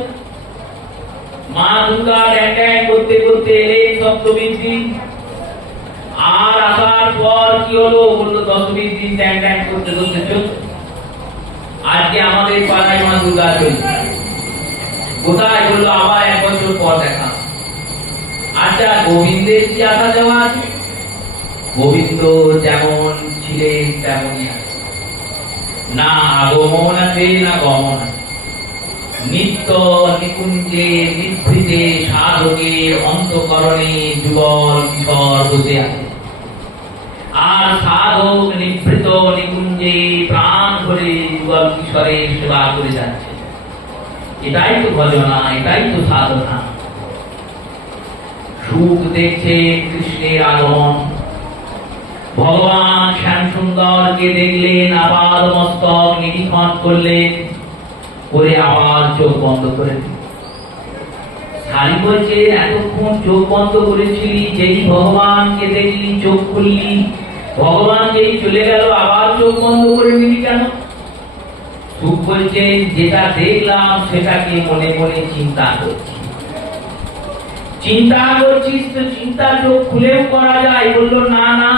মা দুর্গা ড্যাং করতে করতে এলেন সপ্তমীর দিন। আর আসার পর কি হলো? বললো দশমীর দিন ড্যাং করতে করতে চলছে। আজকে আমাদের পাড়ায় মা দুর্গা চলছে। কোথায়? বললো আবার 1 বছর পর দেখা। আচ্ছা, গোবিন্দের কি আসা যাওয়া আছে? গোবিন্দ যেমন ছিলেন তেমনই আছে, না আগমন আছে না গমন আছে। নিত্য নিকুঞ্জে নিভৃতে সাধকের অন্তঃকরণে যুগল কিশোর বসে আছে। আর সাধক নিভৃত নিকুঞ্জে প্রাণ ভরে যুগল কিশোরের সেবা করে যাচ্ছে। এটাই তো ভজনা, এটাই তো সাধনা। সুখ দেখছে কৃষ্ণের আগমন। ভগবান শ্যাম সুন্দরকে দেখলেন, আপাদ মস্তক নিরীক্ষণ করলেন, করে আবার চোখ বন্ধ করে দিলেন। শাড়ি বলছে, এতক্ষণ চোখ বন্ধ করেছিলি, যেই ভগবানকে দেখলি চোখ খুললি, ভগবান যেই চলে গেল আবার চোখ বন্ধ করে নিলি কেন? সুখ বলছে, যেটা দেখলাম সেটাকে মনে মনে চিন্তা করছি। চিন্তা করছিস তো চিন্তা চোখ খুলেও করা যায়। বললো না না,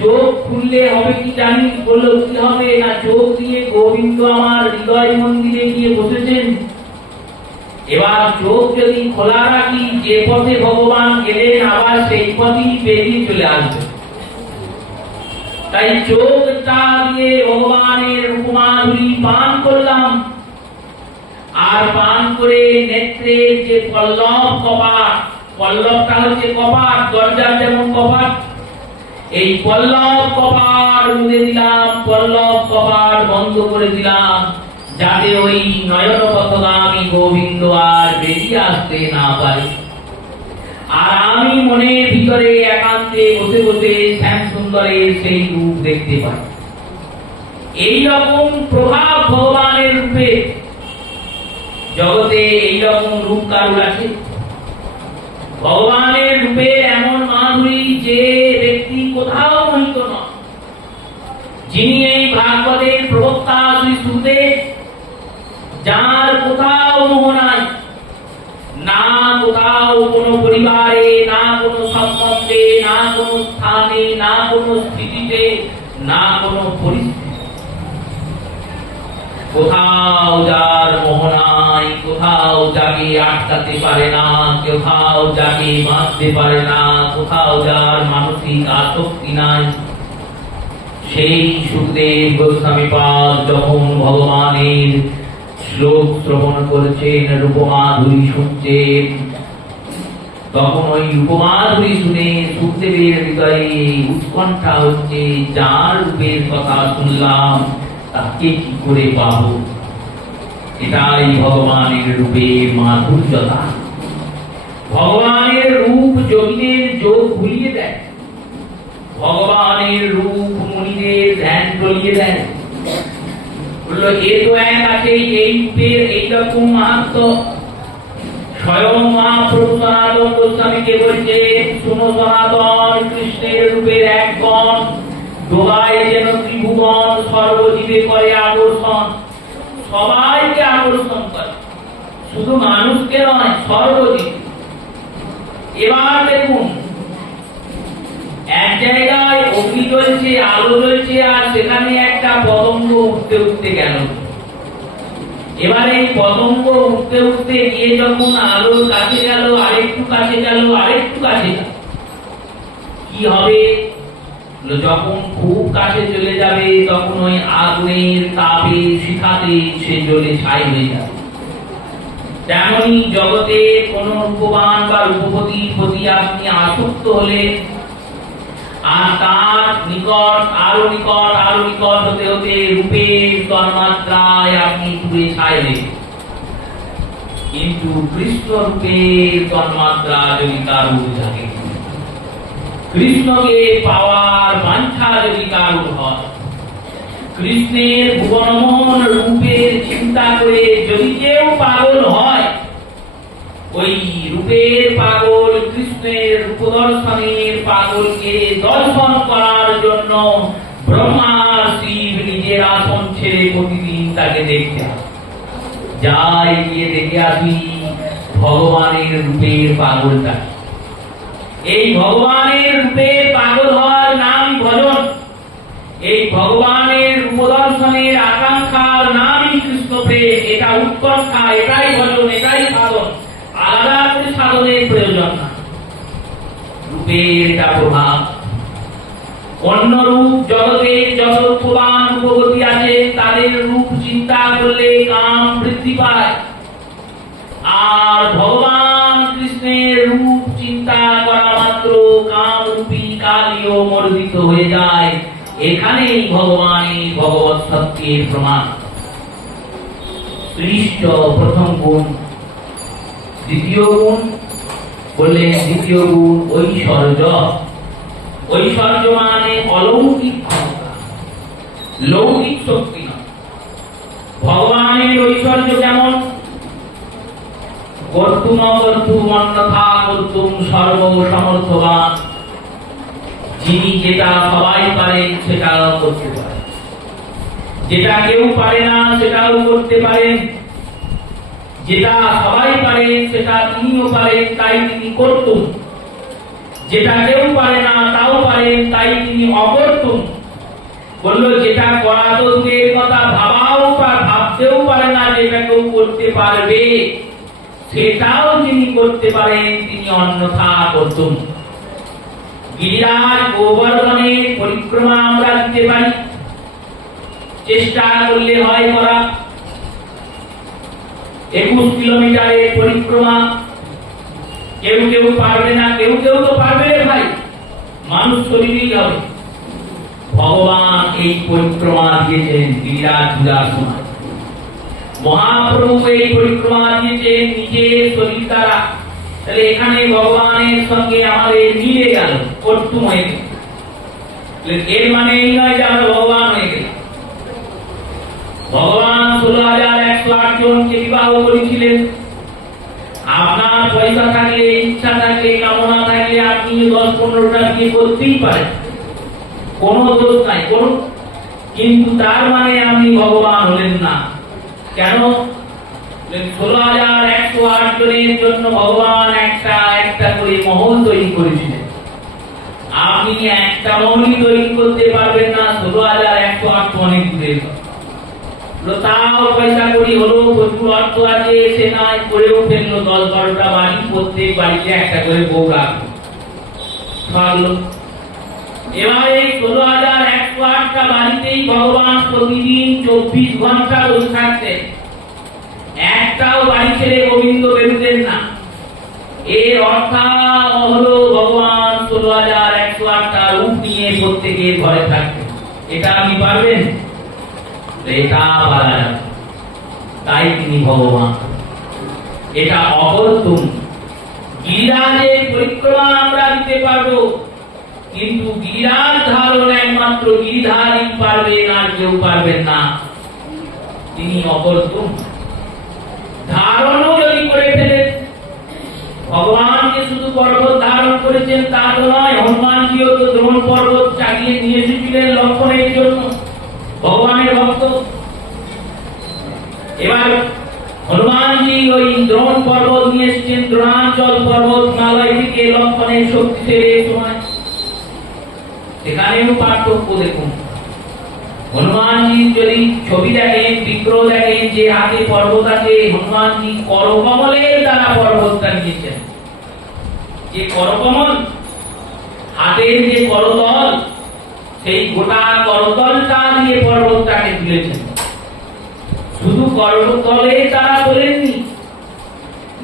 চোখ খুললে হবে কি জানিস? বললো কি হবে? না, চোখ দিয়ে গোবিন্দ আমার হৃদয় মন্দিরে গিয়ে বসেছেন। এবার চোখ যদি খোলা রাখি, যে পথে ভগবান গেলেন আবার সেই পথেই বেরিয়ে চলে আসবে। তাই চোখটা দিয়ে ভগবানের রূপমাধুরী পান করলাম। আর পান করে নেত্রের যে পল্লব কপাট, পল্লবটা হচ্ছে কপাট, দরজার যেমন কপাট, এই পল্লব কপাট মুড়ে দিলাম, পল্লব কপাট বন্ধ করে দিলাম, যাতে ওই নয়ন পথগামী গোবিন্দ আর বেরিয়ে আসতে না পারে। আর আমি মনের ভিতরে একান্তে বসে বসে শ্যাম সুন্দরের সেই রূপ দেখতে পাই। এইরকম প্রভাব ভগবানের রূপে জগতে এইরকম রূপ কারুর আছে? ভগবানের রূপে এমন মাধুরী যে ব্যক্তি কোথাও মোহিত নয়। যিনি এই ভাগবতের প্রবক্তা শ্রী সুখদেব, যার কোথাও মোহ নাই, না কোথাও কোনো পরিবারে, না কোনো সম্বন্ধে, না কোনো স্থানে, না কোনো স্থিতিতে, না কোনো পরিস্থিতি। কোথাও যার মোহ নাই, কোথাও যাকে আটকাতে পারে না, কোথাও যাকে বাঁধতে পারে না, কোথাও যার মানসিক আসক্তি নাই। সেই সুখদেব গোস্বামী পাদ যখন ভগবানের শ্লোক শ্রবণ করছেন, রূপমাধুরী শুনছেন, তখন ওই রূপমাধুরী শুনে সুখদেবের হৃদয়ে উৎকণ্ঠা হচ্ছে, যার রূপের কথা শুনলাম তাকে কি করে পাবো? এটাই ভগবানের রূপের মাধুর্যতা। ভগবানের রূপ যোগীদের যোগ ভুলিয়ে দেয়, ভগবানের রূপ মুনিদের ধ্যান টলিয়ে দেয়। বললো এ তো এক আছে, এই রূপের এইরকম মাহাত্ম। স্বয়ং মহাপ্রভু সনাতন গোস্বামীকে বলছে, শুনো সনাতন, কৃষ্ণের রূপের এক গণ, ডোবায় যেন ত্রিভুবন, সর্বজীবে করে আকর্ষণ। সবাইকে আকর্ষণ করে, শুধু মানুষকে নয়, সর্বজীব। এবার দেখুন, এক জায়গায় অগ্নি জ্বলছে, আলো জ্বলছে, আর সেখানে একটা পতঙ্গ উঠতে উঠতে গেল। এবার এই পতঙ্গ উঠতে উঠতে গিয়ে যখন আলোর কাছে গেল, আরেকটু কাছে গেল, আরেকটু কাছে গেল, কি হবে? যখন খুব কাছে চলে যাবে তখন ওই আগুনের তাপে শিখাতে সে জ্বলে ছাই হয়ে যাবে। তেমনি জগতে কোন রূপবান বা রূপবতীর প্রতি আপনি আসক্ত হলে, আর তার নিকট আরো নিকট আরো নিকট হতে হতে রূপের তন্মাত্রায় আপনি পুড়ে ছাই হয়ে, কিন্তু কৃষ্ণ রূপের তন্মাত্রা যদি কারুর থাকে, কৃষ্ণকে পাওয়ার বাঞ্ছা যদি কারুর হয়, কৃষ্ণের ভুবনমোহন রূপের চিন্তা করে যদি কেউ পাগল হয়, ওই রূপের পাগল, কৃষ্ণের রূপদর্শনের পাগলকে দর্শন করার জন্য ব্রহ্মা শিব নিজে নিজের আসন ছেড়ে প্রতিদিন তাকে দেখতে আসে। যাই গিয়ে দেখে আসি ভগবানের রূপের পাগলটা। এই ভগবানের রূপের পাগল হওয়ার নাম ভজন। এই ভগবানের রূপদর্শনের আকাঙ্ক্ষার নামই কৃষ্ণ প্রেম। এটা উৎকর্ষা, এটাই ভজন, এটাই সাধন। আলাদা করে সাধনের প্রয়োজন না। রূপের এটা প্রভাব। অন্য রূপ জগতে যত প্রধান রূপবতী আছে তাদের রূপ চিন্তা করলে কাম বৃদ্ধি পায়, আর ভগবান কৃষ্ণের রূপ চিন্তা করা মাত্র কাম রূপী কালীও মর্দিত হয়ে যায়। এখানেই ভগবানের ভগবৎ সত্যের প্রমাণ। সৃষ্ট প্রথম গুণ। দ্বিতীয় গুণ বললেন, দ্বিতীয় গুণ ঐশ্বর্য। ঐশ্বর্য মানে অলৌকিক ক্ষমতা, লৌকিক শক্তি নয়। ভগবানের ঐশ্বর্য যেমন কর্তুম অকর্তুম অন্যথা কর্তুম সর্ব সমর্থবান। যিনি যেটা সবাই পারেন সেটাও করতে পারেন, যেটা কেউ পারে না সেটাও করতে পারেন। যেটা সবাই পারেন সেটা তিনিও পারেন, তাই তিনি করতুম। যেটা কেউ পারে না তাও পারেন, তাই তিনি অকর্তুম। বললো যেটা করা তো দূরের কথা, ভাবতেও পারে না যেটা কেউ করতে পারবে, সেটাও যিনি করতে পারেন তিনি অন্যথা করতুম। গিরিরাজ গোবর্ধনের পরিক্রমা আমরা দিতে পারি, চেষ্টা করলে হয় করা। 21 কিলোমিটারের পরিক্রমা কেউ কেউ পারবে না, কেউ কেউ তো পারবে রে ভাই, মানুষ শরীরেই হবে। ভগবান এই পরিক্রমা দিয়েছেন গিরিরাজ পূজার সময়। মহাপ্রভু এই পরিক্রমা দিয়েছেন নিজের শরীর দ্বারা। তাহলে এখানে ভগবানের সঙ্গে আমাদের মিলে গেল, কর্তুম হয়ে গেল। এর মানে এই নয় যে আমরা ভগবান হয়ে গেলাম। ভগবান 16,108 জনকে বিবাহ করেছিলেন। আপনার পয়সা থাকলে, ইচ্ছা থাকলে, কামনা থাকলে আপনি 10-15টা বিয়ে করতেই পারেন, কোনো দোষ নাই, করুন। কিন্তু তার মানে আপনি ভগবান হলেন না। কেন? 16,108 জনের জন্য ভগবান একটা একটা করে মহল তৈরি করেছিলেন। আপনি একটা মহলই তৈরি করতে পারবেন না, 16,108 অনেক দূরের কথা। তাও পয়সা করি হলো, প্রচুর অর্থ আছে, এসে নাই করেও ফেললো 10-12টা বাড়ি, প্রত্যেক বাড়িতে একটা করে বউ রাখলো। এবার এই 16,108টা বাড়িতেই ভগবান প্রতিদিন 24 ঘন্টা বসে থাকতেন। একটাও বাড়ি ছেড়ে গোবিন্দ বেরোতেন না। এর অর্থ হলো ভগবান 16,108টা রূপ নিয়ে প্রত্যেকের ঘরে থাকতেন। এটা আপনি পারবেন? এটা পারা যাবে, তাই তিনি ভগবান। এটা অকর্তুম। গিরিরাজের পরিক্রমা আমরা দিতে পারবো, কিন্তু গিরিরাজ ধারণ একমাত্র গিরিধারী পারবেন, আর কেউ পারবেন না। তিনি অকর্তুম। ধারণও যদি করে ফেলেন, ভগবান যে শুধু পর্বত ধারণ করেছেন তা তো নয়, হনুমানজিও তো দ্রোণ পর্বত চাগিয়ে নিয়ে এসেছিলেন লক্ষণের জন্য, ভগবানের ভক্ত। এবার হনুমানজি ওই দ্রোণ পর্বত নিয়ে এসেছেন, দ্রোণাঞ্চল পর্বত হিমালয় থেকে লক্ষণের শক্তি ছেড়ে সময়। এখানেও পার্থক্য দেখুন। হনুমানজি যদি ছবি দেখেন, বিগ্রহ দেখেন, যে হাতে পর্বত আছে, হনুমানজি করকমলের দ্বারা পর্বতটা নিয়েছেন। যে করকমল, হাতের যে করতল, সেই গোটা করতলটা দিয়ে পর্বতটাকে তুলেছেন। শুধু করতলে তারা তোলেননি,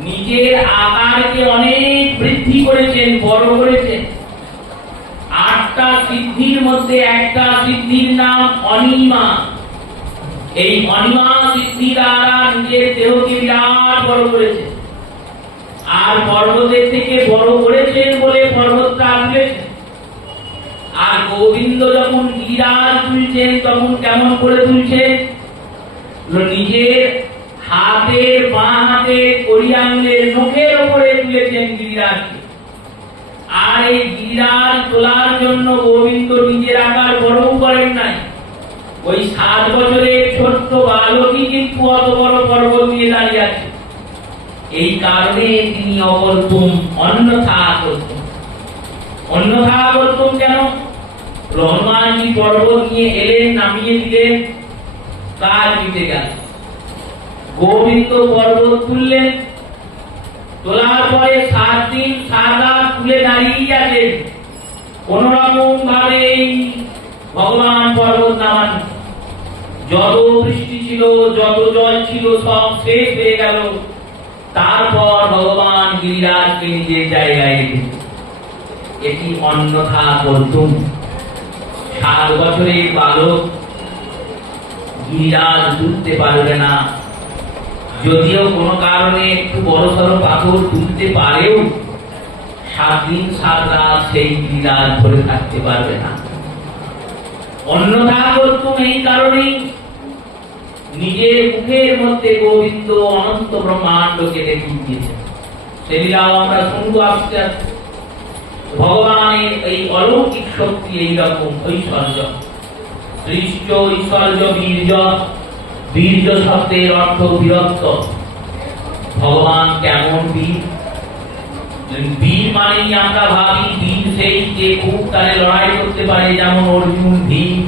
নিজের আকারকে অনেক বৃদ্ধি করেছেন, বড় করেছেন। 8টা সিদ্ধির মধ্যে একটা সিদ্ধির নাম অনিমা। এই অনিমা সিদ্ধি দ্বারা নিজের দেহকে বিরাট বড় করেছেন, আর পর্বতের থেকে বড় করেছেন বলে পর্বতটা তুলেছেন। আর গোবিন্দ যখন গিরিরাজ তুলছেন তখন কেমন করে তুলছেন? নিজের হাতের বাঁ হাতে কড়ি আঙুলের নখের উপরে তুলেছেন গিরিরাজকে। আর এই গিরিরাজ তোলার জন্য গোবিন্দ নিজের আকার বড়ও করেন নাই, ওই 7 বছরের ছোট্ট বালকই কিন্তু অত বড় পর্বত নিয়ে দাঁড়িয়ে আছে। এই কারণে তিনি অবলতুম, অন্যথা করতুম। অন্যথা করতুম কেন? হনুমানজি পর্বত নিয়ে এলেন, নামিয়ে দিলেন, কাজ মিটে গেল। গোবিন্দ পর্বত তুললেন, তোলার পরে 7 দিন 7 রাত তুলে দাঁড়িয়ে আছেন। কোন রকম ভাবে ভগবান পর্বত নামান, যত বৃষ্টি ছিল, যত জল ছিল, সব শেষ হয়ে গেল। তারপর ভগবান গিরিরাজকে নিজের জায়গায় রেখেছেন। এটি অন্যথা করতুম। 7 বছরের বালক গিরিরাজ তুলতে পারবে না। যদিও কোনো কারণে একটু বড়সড় পাথর তুলতে পারেও 7 দিন 7 রাত সেই গিরিরাজ ধরে থাকতে পারবে না। অন্যথা করতুম এই কারণেই নিজের মুখের মধ্যে গোবিন্দ অনন্ত ব্রহ্মাণ্ডকে দেখিয়ে দিয়েছেন। সেগুলাও আমরা শুনবো আস্তে আস্তে। ভগবানের এই অলৌকিক শক্তি, এইরকম ঐশ্বর্য, সৃষ্ট ঐশ্বর্য, বীর্য। বীর্য শব্দের অর্থ বীরত্ব। ভগবান কেমন বীর? বীর মানেই আমরা ভাবি বীর সেই যে খুব তারে লড়াই করতে পারে, যেমন অর্জুন, ভীম।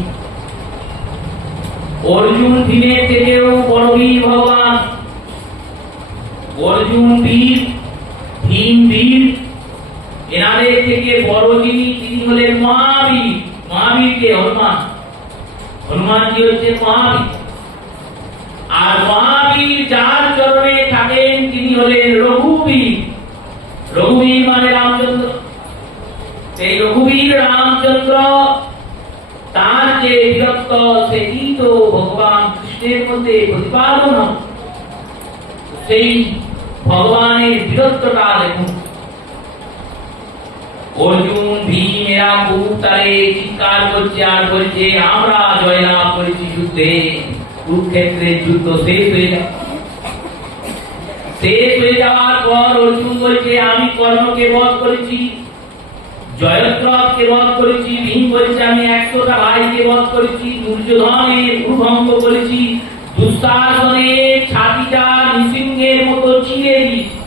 অর্জুন ভীমের থেকেও বড় বীর ভগবান। অর্জুন বীর, ভীম বীর। এনাদের থেকে বড় যিনি, তিনি হলেন মহাবীর। মহাবীরকে হনুমান, হনুমানজি হচ্ছে মহাবীর। আর মহাবীর যার চরণে থাকেন তিনি হলেন রঘুবীর। রঘুবীর মানে রামচন্দ্র। এই রঘুবীর রামচন্দ্র, তার যে বীরত্ব, সেটি তো ভগবান কৃষ্ণের মধ্যে প্রতিপাদন। সেই ভগবানের বীরত্বটা দেখুন। অর্জুন, ভীম এরা খুব তারে চিৎকার করছে আর বলছে, আমরা জয়লাভ করেছি যুদ্ধে। কুরুক্ষেত্রের যুদ্ধ শেষ হয়ে যায়। শেষ হয়ে যাওয়ার পর অর্জুন বলছে, আমি কর্ণকে বধ করেছি, জয়দ্রথকে বধ করেছি। ভীম বলছে, আমি 100টা ভাইকে বধ করেছি, দুর্যোধনের ভঙ্গ করেছি, দুঃশাসনের ছাতিটা নৃসিংহের মতো ছিঁড়ে দিয়েছি,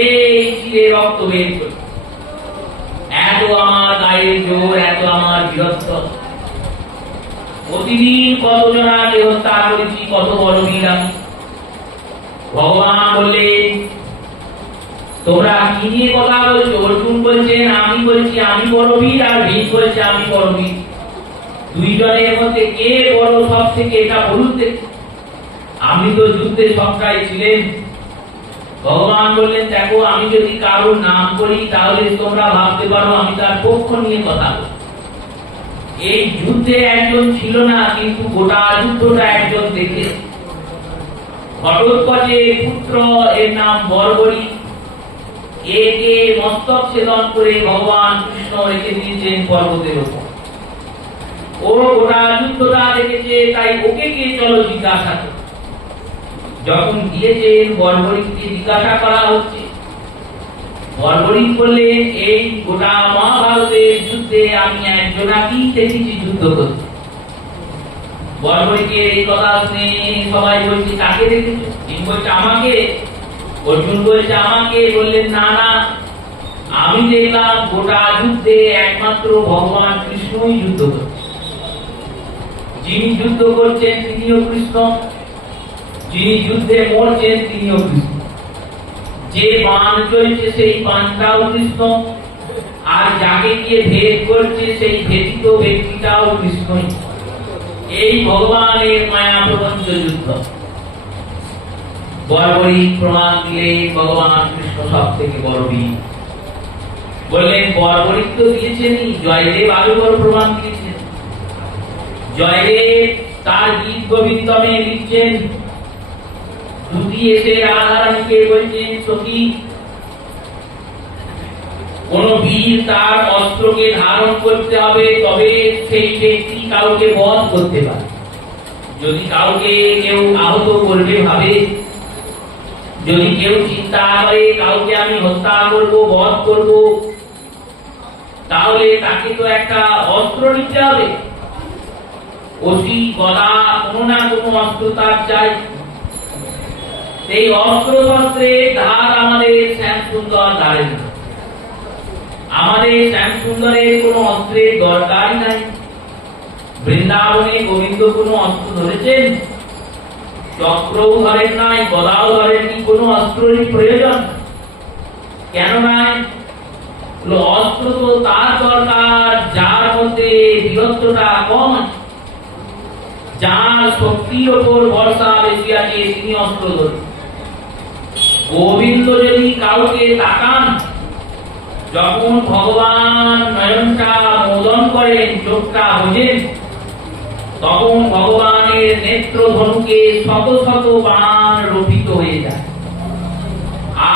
এই ছিঁড়ে রক্ত বের করে। এত আমার গায়ের জোর, এত আমার বীরত্ব। প্রতিদিন কত জনাকে হত্যা করেছি, কত বড় বীর আমি। ভগবান বললেন, তোমরা কি নিয়ে কথা বলছো? অর্জুন বলছেন, আমি বলছি আমি বড় বীর, আর ভীম বলছে আমি বড় বীর। দুইজনের মধ্যে কে বড় সব থেকে, এটা বলুন। আপনি তো যুদ্ধে সবটাই ছিলেন। ভগবান বললেন, দেখো আমি যদি কারোর নাম করি তাহলে তোমরা ভাবতে পারো আমি তার পক্ষ নিয়ে কথা বলি। এই যুদ্ধে একজন ছিল না, কিন্তু গোটা যুদ্ধটা একজন দেখে। ঘটোৎকচের পুত্র, এর নাম বর্বরী। একে মস্তক ছেদন করে ভগবান কৃষ্ণ রেখে দিয়েছেন পর্বতের উপর। ও গোটা যুদ্ধটা দেখেছে, তাই ওকে কে চলো জিজ্ঞাসা করো। যখন গিয়েছেন, বর্বরীকে জিজ্ঞাসা করা হচ্ছে। বর্বরী বললেন, এই গোটা মহাভারতের যুদ্ধে আমি একজনাকেই দেখেছি যুদ্ধ করতে। বর্বরীকে এই কথা শুনে সবাই বলছে, কাকে দেখেছো? তিনি বলছে, আমাকে। অর্জুন বলছে, আমাকে। বললেন, না না, আমি দেখলাম গোটা যুদ্ধে একমাত্র ভগবান কৃষ্ণই যুদ্ধ করছে। যিনি যুদ্ধ করছেন তিনিও কৃষ্ণ, যিনি যুদ্ধে মরছেন তিনিও কৃষ্ণ। যে বাণ চলছে সেই বাণটাও কৃষ্ণ, আর যাকে গিয়ে ভেদ করছে সেই ভেদিত ব্যক্তিটাও কৃষ্ণই। এই ভগবানের মায়া প্রপঞ্চ যুদ্ধ। বর্বরী প্রমাণ দিলে ভগবান কৃষ্ণ সব থেকে বড় বীর। বললেন, বর্বরী তো দিয়েছেনই, জয়দেব আরো বড় প্রমাণ দিয়েছেন। জয়দেব তার গীত গোবিন্দমে লিখছেন, দুটি এসে রাধারানীকে বলছেন, সখী, কোন বীর তার অস্ত্রকে ধারণ করতে হবে, তবে সেই ব্যক্তি কাউকে বধ করতে পারে। যদি কাউকে কেউ আহত করবে ভাবে, যদি কেউ চিন্তা করে কাউকে আমি হত্যা করব, বধ করব, তাহলে তাকে তো একটা অস্ত্র নিতে হবে। অসি গদা কোনো না কোনো অস্ত্র তার চাই। এই অস্ত্র শস্ত্রের ধার আমাদের শ্যামসুন্দর ধারে না। আমাদের শ্যামসুন্দরের কোনো অস্ত্রের দরকারই নাই। বৃন্দাবনে গোবিন্দ কোনো অস্ত্র ধরেছেন? চক্রও ধরেন নাই, গদাও ধরেননি, কোনো অস্ত্রেরই প্রয়োজন কেন নাই? অস্ত্র তো তার দরকার যার মধ্যে বীরত্বটা কম, যার শক্তির ওপর ভরসা বেশি আছে, তিনি অস্ত্র ধরেন। গোবিন্দ যদি কাউকে তাকান, যখন ভগবান নয়নটা মোদন করেন, চোখটা বোঝেন, তখন ভগবানের নেত্র ধনুকে শত শত বাণ রোপিত হয়ে যায়।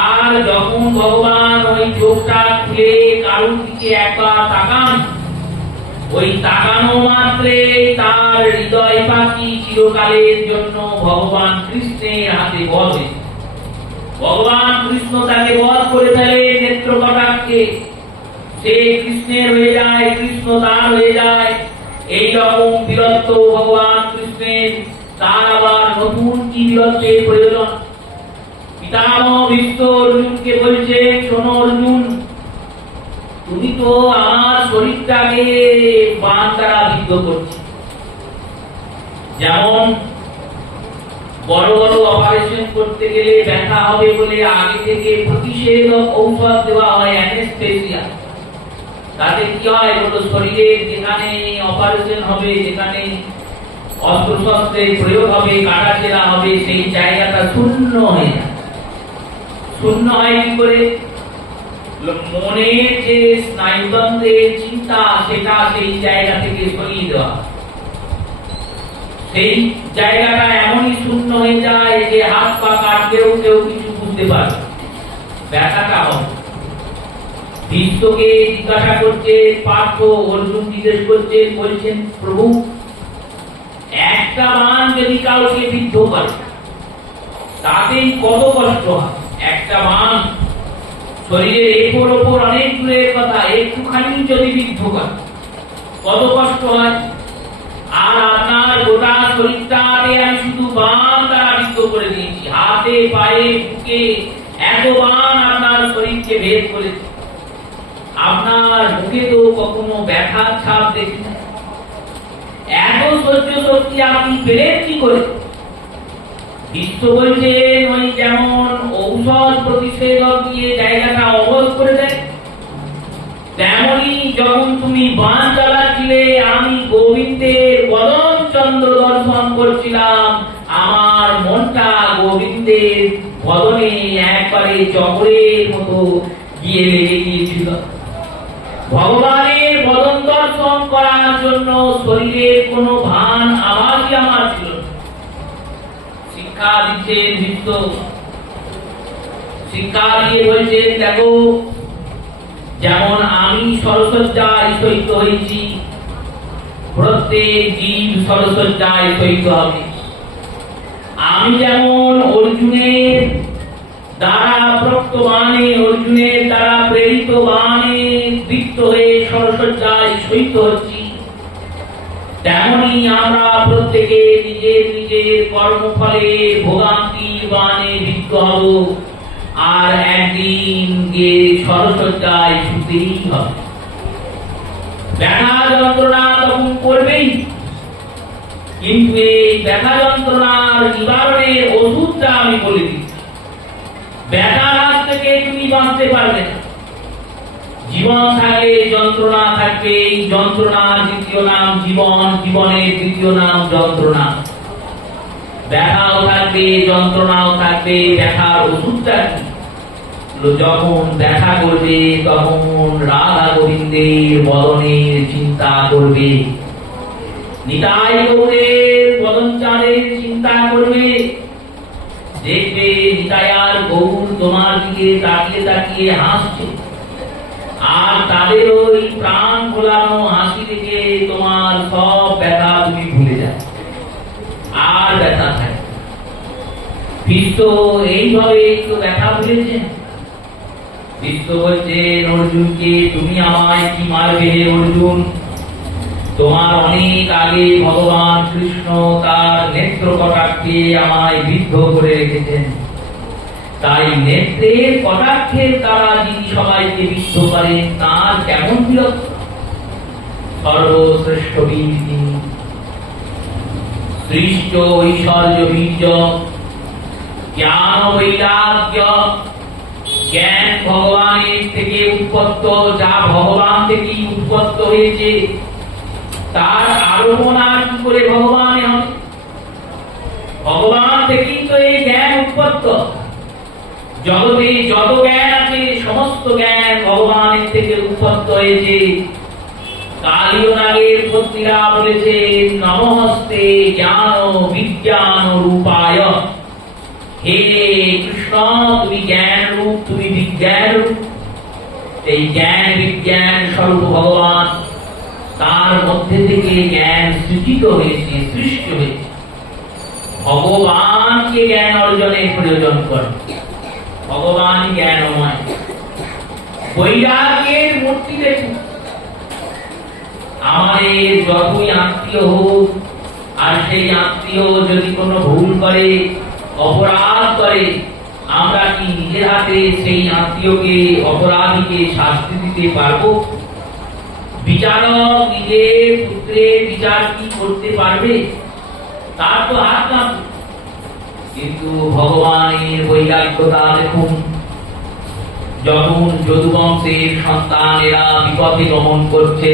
আর যখন ভগবান ওই চোখটা খুলে কারুর দিকে একবার তাকান, ওই তাকানো মাত্রে তার হৃদয় পাখি চিরকালের জন্য ভগবান কৃষ্ণের হাতে বধ হয়ে যায়। ভগবান কৃষ্ণ তাকে বধ করে ফেলে নেত্র কটাক্ষে, সে কৃষ্ণের হয়ে যায়, কৃষ্ণ তার হয়ে যায়। এই রকম বীরত্ব ভগবান কৃষ্ণের, তার আবার নতুন কি বীরত্বের প্রয়োজন? পিতামহ ভীষ্ম অর্জুনকে বলছে, শোনো অর্জুন, তুমি তো আমার শরীরটাকে বাণ দ্বারা বিদ্ধ করছো। যেমন বড় বড় অপারেশন করতে গেলে ব্যথা হবে বলে আগে থেকে প্রতিষেধক ঔষধ দেওয়া হয়, অ্যানেস্থেসিয়া। তাতে কি হয় বলো, শরীরের যেখানে অপারেশন হবে, যেখানে অস্ত্রশস্ত্রের প্রয়োগ হবে, কাটাছেঁড়া হবে, সেই জায়গাটা শূন্য হয়ে যায়। শূন্য হয় কি করে? মনের যে স্নায়ুতন্ত্রের চিন্তা, সেটা সেই জায়গা থেকে সরিয়ে দেওয়া। সেই জায়গাটা এমনই শূন্য হয়ে যায় যে হাত পা কাটলেও কেউ কিছু বুঝতে পারবে, ব্যথাটা হবে। বিশ্বকে জিজ্ঞাসা করছে পার্থ, অর্জুন জিজ্ঞেস করছে, বলছেন প্রভু, একটা বাণ যদি কাউকে বিদ্ধ করে তাতেই কত কষ্ট হয়? একটা বাণ শরীরের এপর ওপর অনেক দূরের কথা, একটুখানি যদি বিদ্ধ করে কত কষ্ট হয়? আর আপনার গোটা শরীরটাতে আমি শুধু বাণ দ্বারা বিদ্ধ করে দিয়েছি, হাতে পায়ে বুকে এত বাণ আপনার শরীরকে ভেদ করেছে। আপনার মুখে তো কখনো ব্যথার ছাপ দেখি না। এত সহ্য শক্তি আপনি পেলেন কি করে? বিশ্ব বলছেন, ওই যেমন ঔষধ প্রতিষেধক দিয়ে জায়গাটা অবশ করে দেয়, তেমনি যখন তুমি বাণ চালাচ্ছিলে, আমি গোবিন্দের বদন চন্দ্র দর্শন করছিলাম, আমার মনটা গোবিন্দের বদনে একবারে চক্রের মতো গিয়ে লেগে গিয়েছিল। ভগবানের বদন দর্শন করার জন্য শরীরের কোনো ভান আভাসই আমার ছিল না। শিক্ষা দিচ্ছেন ভীষ্ম, শিক্ষা দিয়ে বলছেন, দেখো, যেমন আমি সরসজ্জায় শয়িত হয়েছি, প্রত্যেক জীব সরসজ্জায় শয়িত হবে। আমি যেমন অর্জুনের দ্বারা প্রক্ত বাণে, অর্জুনের দ্বারা প্রেরিত বাণে দীপ্ত হয়ে সরসজ্জায় শয়িত হচ্ছি, তেমনি আমরা প্রত্যেকে নিজের নিজের কর্মফলে ভোগান্তির বাণে বিদ্ধ হব, আর একদিন গিয়ে সরসজ্জায় শুতেই হবে। ব্যথা যন্ত্রণা তখন করবেই, কিন্তু এই ব্যথা যন্ত্রণার নিবারণের ওষুধটা আমি বলে দিচ্ছি। ব্যথার হাত থেকে তুমি বাঁচতে পারবে না। জীবন থাকলে যন্ত্রণা থাকবে, এই যন্ত্রণার দ্বিতীয় নাম জীবন, জীবনের দ্বিতীয় নাম যন্ত্রণা। ব্যথাও থাকবে, যন্ত্রণাও থাকবে। ব্যথার ওষুধটা কি? যখন ব্যথা করবে তখন রাধা গোবিন্দের বদনের চিন্তা করবে, নিতাই গৌরের বদন চাঁদের চিন্তা করবে। দেখবে নিতায়ার গৌর তোমার দিকে তাকিয়ে তাকিয়ে হাসছে, আর তাদের ওই প্রাণ ভোলানো হাসি দেখে তোমার সব ব্যথা তুমি ভুলে যাও, আর ব্যথা থাকে। ভীষ্ম এইভাবে একটু ব্যথা ভুলেছেন। ভীষ্ম বলছেন অর্জুনকে, তুমি আমায় কি মারবে হে অর্জুন? তোমার অনেক আগে ভগবান কৃষ্ণ তার নেত্র কটাক্ষে আমায় বিদ্ধ করে রেখেছেন। তাই নেত্রের কটাক্ষের দ্বারা যিনি সবাইকে বিদ্ধ করেন তার কেমন বিরক্ত। সর্বশ্রেষ্ঠ বীর তিনি, সৃষ্ট ঐশ্বর্য বীর্য, জ্ঞান বৈরাগ্য। জ্ঞান ভগবানের থেকে উৎপত্ত, যা ভগবান থেকেই উৎপত্ত হয়েছে, তার আরোহণ আর কি করে ভগবানে হবে? ভগবান থেকেই তো এই জ্ঞান উৎপত্ত। জগতে যত জ্ঞান আছে সমস্ত জ্ঞান ভগবানের থেকে উৎপত্ত হয়েছে। কালিয়নাগের পত্নীরা বলেছে নমস্তে জ্ঞান বিজ্ঞান রূপায়। হে কৃষ্ণ, তুমি জ্ঞান রূপ, তুমি বিজ্ঞান রূপ। এই জ্ঞান বিজ্ঞান স্বরূপ ভগবান, তার মধ্যে থেকে জ্ঞান সৃজিত হয়েছে, সৃষ্টি হয়েছে। ভগবানকে জ্ঞান অর্জনের প্রয়োজন করে, ভগবান জ্ঞানময়। বৈরাগের মূর্তি দেখুন। আমাদের যতই আত্মীয় হোক, আর সেই আত্মীয় যদি কোনো ভুল করে, অপরাধ করে, আমরা কি নিজের হাতে সেই আত্মীয়কে, অপরাধীকে শাস্তি দিতে পারবো? বিচারক নিজের পুত্রের বিচার কি করতে পারবে? তার তো হাত কাঁপবে। কিন্তু ভগবানের বৈরাগ্যতা দেখুন। যখন যদুবংশের সন্তানেরা বিপথে গমন করছে,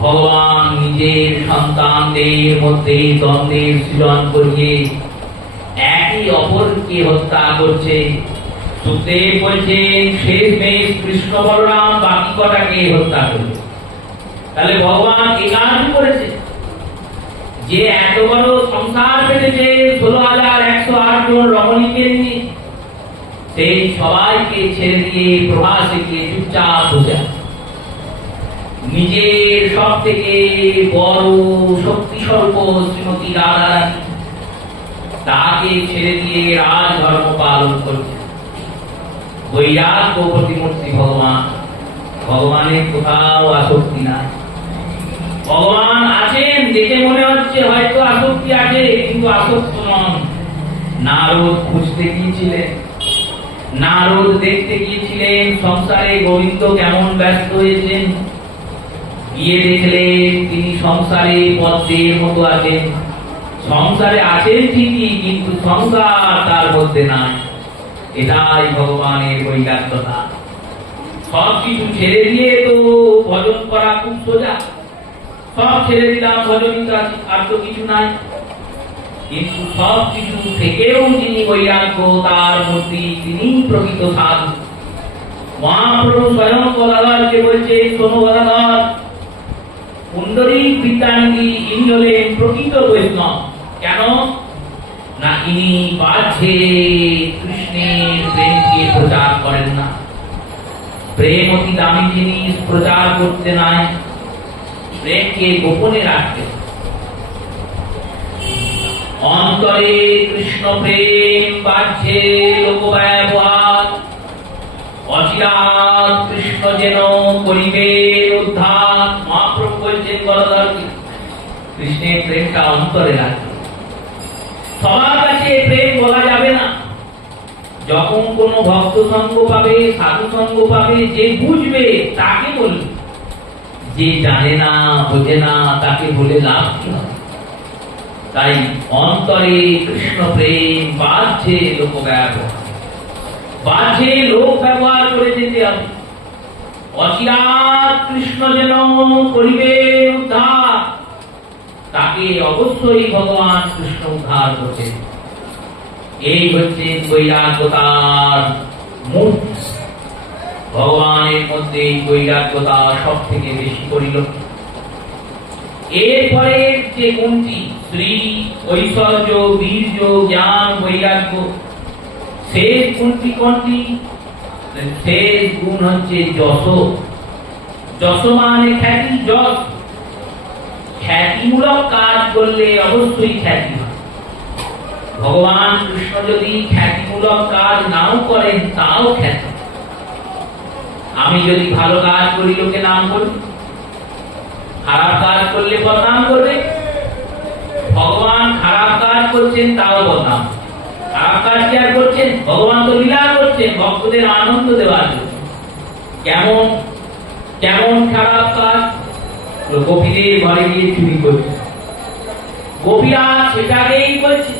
ভগবান নিজের সন্তানদের মধ্যে দ্বন্দ্বের সৃজন করিয়ে একে অপরকে হত্যা করছে। সুখদেব বলছেন শেষমেশ কৃষ্ণ বলরাম বাকি কটাকে হত্যা করবে। তাহলে ভগবান এ কাজ করেছে যে এত বড় সংসার পেতেছে 16,108 জন রমণীকে নিয়ে, সেই সবাইকে ছেড়ে দিয়ে প্রভাসে গিয়ে চুপচাপ বসে নিজের সব থেকে বড় শক্তি স্বরূপ শ্রীমতী রাধারানী, তাকে ছেড়ে দিয়ে রাজধর্ম পালন করছে। বৈরাগ্য প্রতিমূর্তি ভগবান। ভগবানের কোথাও আসক্তি নাই। ভগবান আছেন দেখে মনে হচ্ছে হয়তো আসক্তি আছে, কিন্তু আসক্ত নন। নারদ খুঁজতে গিয়েছিলেন, নারদ দেখতে গিয়েছিলেন সংসারে গোবিন্দ কেমন ব্যস্ত হয়েছেন। গিয়ে দেখলেন তিনি সংসারে পদ্মের মতো আছেন। সংসারে আছেন ঠিকই, কিন্তু সংসার তার মধ্যে নাই। এটাই ভগবানের বৈরাগ্যতা। সব কিছু ছেড়ে দিয়ে তো ভজন করা খুব সোজা। সব ছেড়ে দিলাম, ভজনই তো আছে, আর তো কিছু নাই। কিন্তু সব কিছু থেকেও যিনি বৈরাগ্য, তার মূর্তি, তিনি প্রকৃত সাধু। মহাপ্রভু স্বয়ং গদাধরকে বলছে, শোনো গদাধর, পুণ্ডরীক বিদ্যাঙ্গী ইনি হলেন প্রকৃত বৈষ্ণব। কেন না, ইনি বাহ্যে কৃষ্ণের প্রেমকে প্রচার করেন না। প্রেম অতি দামি জিনিস, প্রচার করতে নাই, প্রেমকে গোপনে রাখতে। অন্তরে কৃষ্ণ প্রেম, বাহ্যে লোক ব্যবহার। অচিরাৎ কৃষ্ণ যেন করিবে উদ্ধার। মহাপ্রভু বলছেন গদাধরকে, কৃষ্ণের প্রেমটা অন্তরে রাখবে। সবার কাছে প্রেম বলা যাবে না। যখন কোন ভক্ত সঙ্গ পাবে, সাধু সঙ্গ পাবে, যে বুঝবে তাকে বলবে। যে জানে না, বোঝে না, তাকে বলে লাভ কি হবে? তাই অন্তরে কৃষ্ণ প্রেম, বাহ্যে লোক ব্যবহার। বাহ্যে লোক ব্যবহার করে যেতে হবে। অচিরাৎ কৃষ্ণ যেন করিবে উদ্ধার। তাকে অবশ্যই ভগবান কৃষ্ণ উদ্ধার করছে। এই হচ্ছে বৈরাগ্যতার মূল। ভগবানের মধ্যে বৈরাগ্যতা সব থেকে বেশি পরিলক্ষিত। এরপরে যে গুণটি শ্রী, ঐশ্বর্য, বীর্য, জ্ঞান, বৈরাগ্য, শেষ গুণটি কোনটি? শেষ গুণ হচ্ছে যশ। যশ মানে খ্যাতি, যশ। খ্যাতিমূলক কাজ করলে অবশ্যই খ্যাতি হয়। ভগবান কৃষ্ণ যদি খ্যাতিমূলক কাজ নাও করেন, তাও খ্যাতি। আমি যদি ভালো কাজ করি, লোকে নাম করি। খারাপ কাজ করলে বদনাম করবে, ভগবান খারাপ কাজ করছেন তাও বদনাম। খারাপ কাজ কি আর করছেন? ভগবান তো লীলা করছেন ভক্তদের আনন্দ দেওয়ার জন্য। কেমন কেমন খারাপ কাজ? গোপীদের ঘরে গিয়ে চুরি করছে, গোপীরা সেটাকেই বলছে।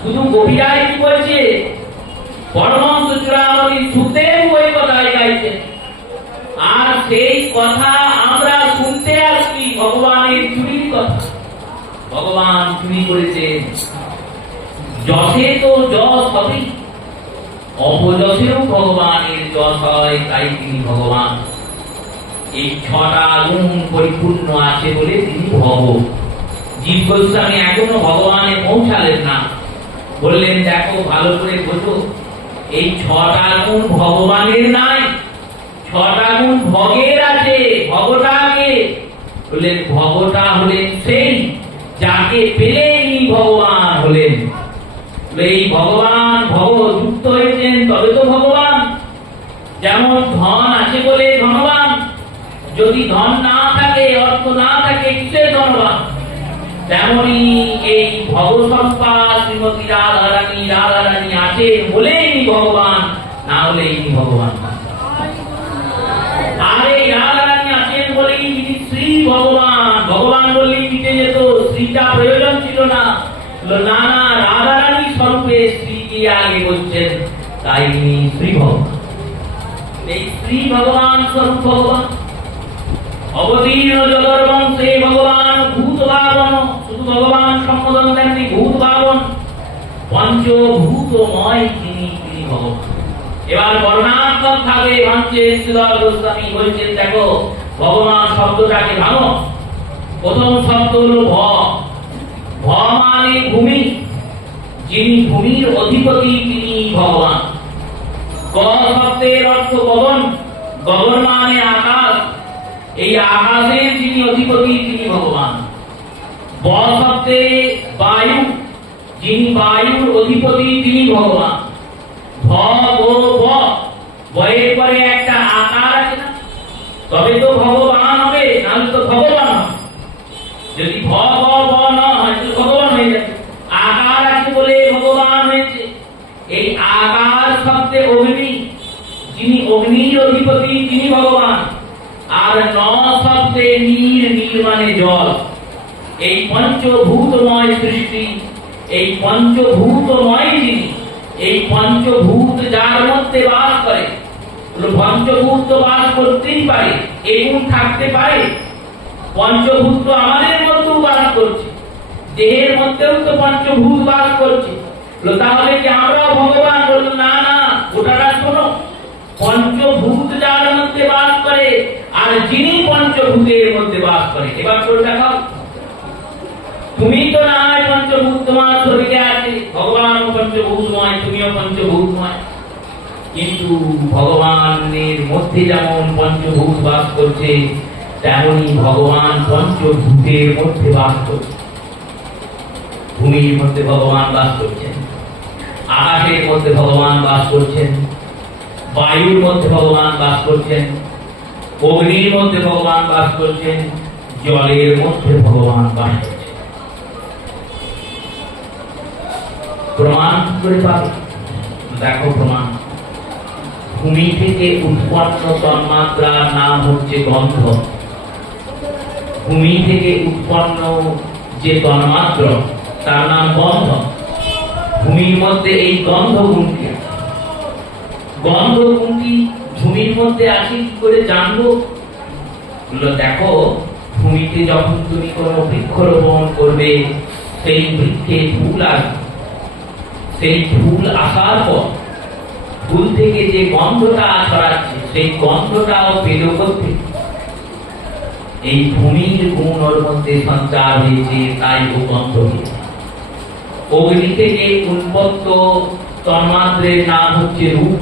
শুধু গোপীরাই কি বলছে? পরমহংস চূড়ামণি সুখদেব ওই কথাই গাইছেন। আর সেই কথা আমরা শুনতে আসছি ভগবানের চুরির কথা। ভগবান চুরি করেছেন। যশে তো যশ হবে, অপযশেও ভগবানের যশ হয়, তাই তিনি ভগবান। এই 6টা গুণ পরিপূর্ণ আছে বলে তিনি ভগ। জীব গোস্বামী এখনো ভগবানে পৌঁছালেন না। বললেন দেখো ভালো করে বোঝো, এই 6টা গুণ ভগবানের নাই, 6টা গুণ ভগের আছে। ভগটা কে? বললেন ভগটা হলেন সেই যাকে পেলে ইনি ভগবান হলেন। এই ভগবান ভগ যুক্ত হয়েছেন তবে তো ভগবান। যেমন ধন আছে বলে ধনবান, যদি ধন না থাকে, অর্থ না থাকে, কিসের ধনবান? তেমনি এই ভগসম্পা শ্রীমতী রাধারানী আছে বলে ইনি ভগবান, না হলে ইনি ভগবান না। আর এই রাধারানী আছেন বলেই ইনি শ্রী ভগবান। ভগবান বললেই মিটে যেত, শ্রীটা প্রয়োজন ছিল না। না না, রাধারানী স্বরূপে শ্রীকে আগে বলছেন, তাই ইনি শ্রী ভগবান। এই শ্রী ভগবান স্বরূপ ভগবান। অবতীর্ণ জগর বংশে ভগবান ভূত ভাবন। শুধু ভগবান সম্বোধন দেননি, ভূত ভাবন, পঞ্চভূতময় তিনি ভগবান। এবার বর্ণাত্মক ভাবে ভাঙছে শ্রীধর গোস্বামী বলছেন দেখো ভগবান শব্দটাকে ভাঙো। প্রথম শব্দ হলো ভ। ভ মানে ভূমি, যিনি ভূমির অধিপতি তিনি ভগবান। গ শব্দের অর্থ গগন, গগন মানে আকাশ, এই আকাশের যিনি অধিপতি তিনি ভগবান। ব শব্দে বায়ু, যিনি বায়ুর অধিপতি তিনি ভগবান। ভ গ ব, বয়ের পরে একটা আকার আছে না, তবে তো ভগবান হবে, নাহলে তো ভগবান হবে। যদি ভ গ ব না হয় তো ভগবান হয়ে যাবে। আকার আছে বলে ভগবান হয়েছে। এই আকার শব্দে অগ্নি, যিনি অগ্নির অধিপতি তিনি ভগবান। আর ন শব্দে নীর, নীর মানে জল। এই পঞ্চভূতময় সৃষ্টি, এই পঞ্চভূতময় যিনি, এই পঞ্চভূত যার মধ্যে বাস করে, পঞ্চভূত বাস করতেই পারে, এগুণ থাকতে পারে। পঞ্চভূত তো আমাদের মধ্যেও বাস করছে, দেহের মধ্যেও তো পঞ্চভূত বাস করছে। তাহলে কি আমরাও ভগবান? বলল না না, ওটাটা শোনো। পঞ্চভূত যার মধ্যে বাস করে আর যিনি পঞ্চভূতের মধ্যে বাস করে। এবার কোনটা খাও? তুমি তো না হয় পঞ্চভূত তোমার শরীরে আছে, ভগবান পঞ্চভূতময়, তুমিও পঞ্চভূতময়। কিন্তু ভগবানের মধ্যে যেমন পঞ্চভূত বাস করছে, তেমনি ভগবান পঞ্চভূতের মধ্যে বাস করছে। ভূমির মধ্যে ভগবান বাস করছেন, আকাশের মধ্যে ভগবান বাস করছেন, বায়ুর মধ্যে ভগবান বাস করছেন, অগ্নির মধ্যে ভগবান বাস করছেন, জলের মধ্যে ভগবান বাস করছেন। প্রমাণ করে পাবে? দেখো প্রমাণ। ভূমি থেকে উৎপন্ন তন্মাত্রার নাম হচ্ছে গন্ধ। ভূমি থেকে উৎপন্ন যে তন্মাত্র তার নাম গন্ধ। ভূমির মধ্যে এই গন্ধ গুণটি, গন্ধ গুণটি ভূমির মধ্যে আছে কি করে জানবো? দেখো ভূমিতে যখন তুমি কোনো বৃক্ষরোপণ করবে, সেই বৃক্ষে ফুল আসবে। সেই ফুল আসার পর ফুল থেকে যে গন্ধটা ছড়াচ্ছে, সেই গন্ধটাও পেল করতে এই ভূমির গুণ ওর মধ্যে সঞ্চার হয়েছে, তাই ও গন্ধ হয়েছে। অগ্নি থেকে উৎপন্ন তন্মাত্রের নাম হচ্ছে রূপ।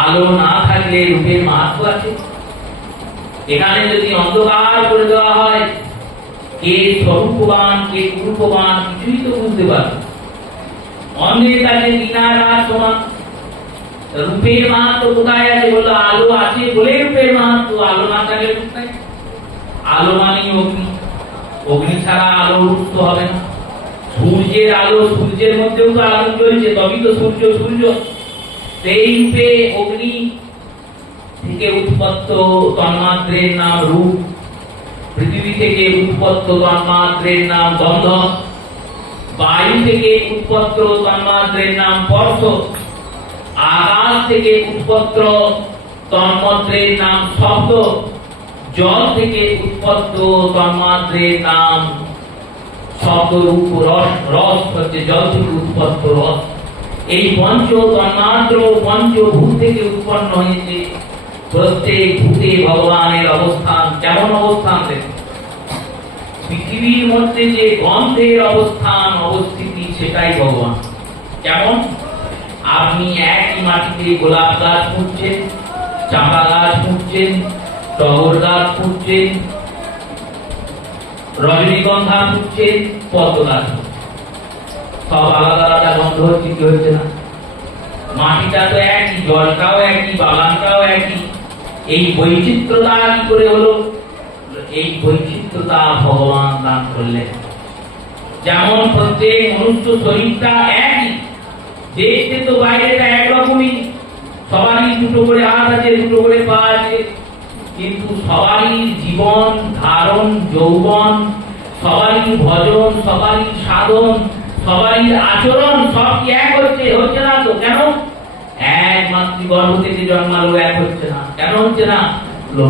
আলো না থাকলে রূপের মাহাত্ম আছে। এখানে যদি অন্ধকার করে দেওয়া হয়, কে স্বরূপবান কে রূপবান কিছুই তো বুঝতে পারবে। অন্ধের কাছে দিনার রাত সমান। রূপের মাহাত্ম কোথায় আছে? বললো আলো আছে বলে রূপের মাহাত্ম, আলো না থাকলে রূপ নাই। আলো মানেই অগ্নি, অগ্নি ছাড়া আলো উৎস হবে না। সূর্যের আলো, সূর্যের মধ্যেও তো আলো জ্বলছে, তবেই তো সূর্য সূর্য। সেই রূপে অগ্নি থেকে উৎপত্ত তন্মাত্রের নাম রূপ, পৃথিবী থেকে উৎপত্ত তন্মাত্রের নাম গন্ধ, বায়ু থেকে উৎপত্ত তন্মাত্রের নাম স্পর্শ, আকাশ থেকে উৎপত্ত তন্মাত্রের নাম শব্দ, জল থেকে উৎপত্ত তন্মাত্রের নাম শব্দ, রূপ, রস। রস হচ্ছে জল থেকে উৎপত্ত রস। এই পঞ্চ তন্মাত্র পঞ্চভূত থেকে উৎপন্ন হয়েছে। প্রত্যেক ভূতে ভগবানের অবস্থান। কেমন অবস্থান দেখুন, পৃথিবীর মধ্যে যে গন্ধের অবস্থান অবস্থিতি সেটাই ভগবান। কেমন? আপনি একই মাটিতে গোলাপ গাছ পুঁতছেন, চাঁপা গাছ পুঁতছেন, টগর গাছ পুঁতছেন, রজনীগন্ধা পুঁতছেন, পদ্ম গাছ পুঁতছেন। সব আলাদা আলাদা গন্ধ হচ্ছে, কি হচ্ছে না? মাটিটা তো একই, জলটাও একই, বাগানটাও একই। এই বৈচিত্র্যতা কি করে হলো? এই বৈচিত্র্যতা ভগবান দান করলেন। যেমন প্রত্যেক মনুষ্য শরীরটা একই, দেখতে তো বাইরেটা একরকমই, সবারই দুটো করে হাত আছে, দুটো করে পা আছে, কিন্তু সবারই জীবন ধারণ, যৌবন, সবারই ভজন, সবারই সাধন, সবারই আচরণ সব কি এক হচ্ছে? হচ্ছে না তো। কেন? এক মাতৃগর্ভ থেকে জন্মালো, এক হচ্ছে না। কেন হচ্ছে না?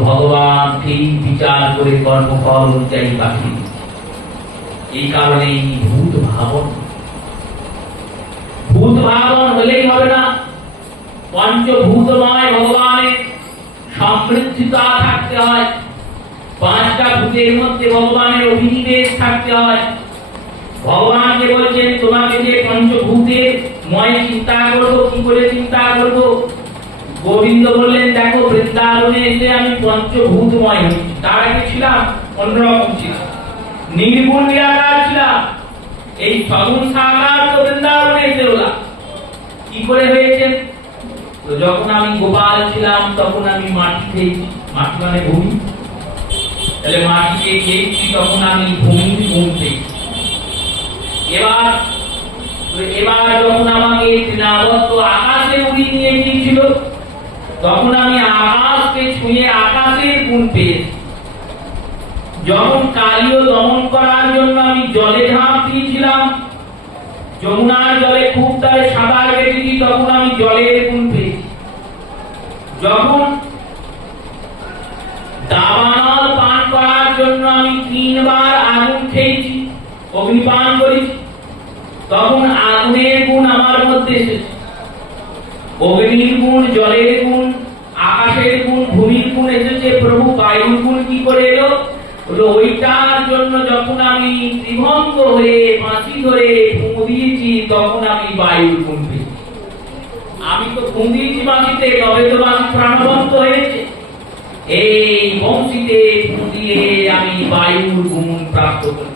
ভগবান ঠিক বিচার করে কর্মফল অনুযায়ী পাঠিয়ে। এই কারণে ভূত ভাবন, ভূত ভাবন হলেই হবে না। পঞ্চভূতময় ভগবানের সমৃদ্ধিতা থাকতে হয়। পাঁচটা ভূতের মধ্যে ভগবানের অভিনিবেশ থাকতে হয়। ভগবানকে বলছেন, তোমাকে যে পঞ্চভূতের ময় চিন্তা করবো, কি করে চিন্তা করবো? গোবিন্দ বললেন, দেখো বৃন্দাবনে এসে আমি পঞ্চভূতময় হয়েছি। তার আগে ছিলাম অন্যরকম, ছিলাম নির্গুণ নিরাকার ছিলাম। এই সগুণ সাকার তো বৃন্দাবনে এসে হলাম। কি করে হয়েছে? তো যখন আমি গোপাল ছিলাম তখন আমি মাটি খেয়েছি, মাটি মানে ভূমি, তাহলে মাটিকে খেয়েছি, তখন আমি ভূমির গুণ পেয়েছি। এবার যখন আমাকে তৃণাবত্ত আকাশে উড়িয়ে নিয়ে গিয়েছিল, তখন আমি আকাশকে ছুঁয়ে আকাশের গুণ পেয়েছি। যখন কালীয় দমন করার জন্য আমি জলে ঝাঁপ দিয়েছিলাম, যমুনার জলে খুব তারে সাঁতার কেটেছি, তখন আমি জলের গুণ পেয়েছি। যখন দাবানল পান করার জন্য আমি 3 বার আগুন খেয়েছি, অগ্নিপান করেছি, তখন আগুনের গুণ আমার মধ্যে এসেছে। অগ্নির গুণ, জলের গুণ, আকাশের গুণ, ভূমির গুণ এসেছে। প্রভু বায়ুর গুণ কি করে এলো? ওইটার জন্য যখন আমি ত্রিভঙ্গ হয়ে ফাঁসি ধরে ফুঁ দিয়েছি, তখন আমি বায়ুর গুণ পেয়েছি। আমি তো ফুঁ দিয়েছি বাঁশিতে, তবে তো বাঁশি প্রাণবন্ত হয়েছে। এই বংশীতে ফুঁ দিয়ে আমি বায়ুর গুণ প্রাপ্ত করি।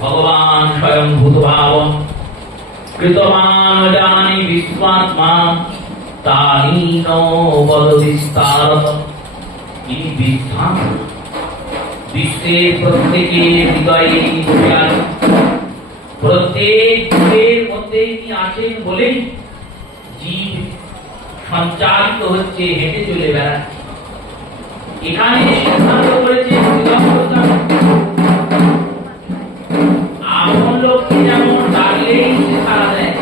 ভগবান স্বয়ং ভূত ভাবন, কৃতমান জানি বিশ্বাত্মা, তাহীন বদ বিস্তারত। এই বিস্তার বিশ্বের প্রত্যেকের হৃদয়ে বসে আছেন, প্রত্যেক জীবের মধ্যে তিনি আছেন বলেই জীব সঞ্চারিত হচ্ছে, হেঁটে চলে বেড়াচ্ছে। এখানে সিদ্ধান্ত করেছে আপন লোককে যেমন ডাকলেই সে সাড়া দেয়,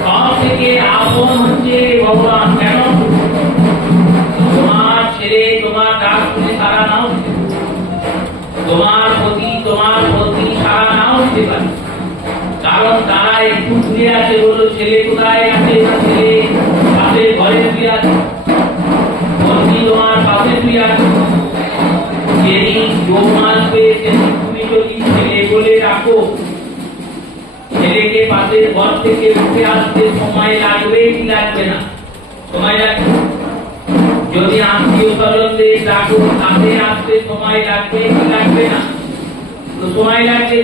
সব থেকে আপন হচ্ছে ভগবান। কেন? তোমার ছেলে তোমার ডাক শুনে সাড়া নাও দিতে পারে, তোমার প্রতি সাড়া নাও দিতে পারে, কারণ তারা একটু দূরে আছে। বলো, ছেলে কোথায় আছে? ছেলে পাশের ঘরে শুয়ে আছে, পত্নী তোমার পাশে শুয়ে আছে। যেদিন যৌন আসবে, সেদিন তুমি যদি ছেলে বলে ডাকো, ছেলেকে পাশের ঘর থেকে উঠে আসতে সময় লাগবে কি লাগবে না? সময় লাগবে। যদি আত্মীয় স্বজনদের ডাকো, তাদের আসতে সময় লাগবে কি লাগবে না? তো সময় লাগবে।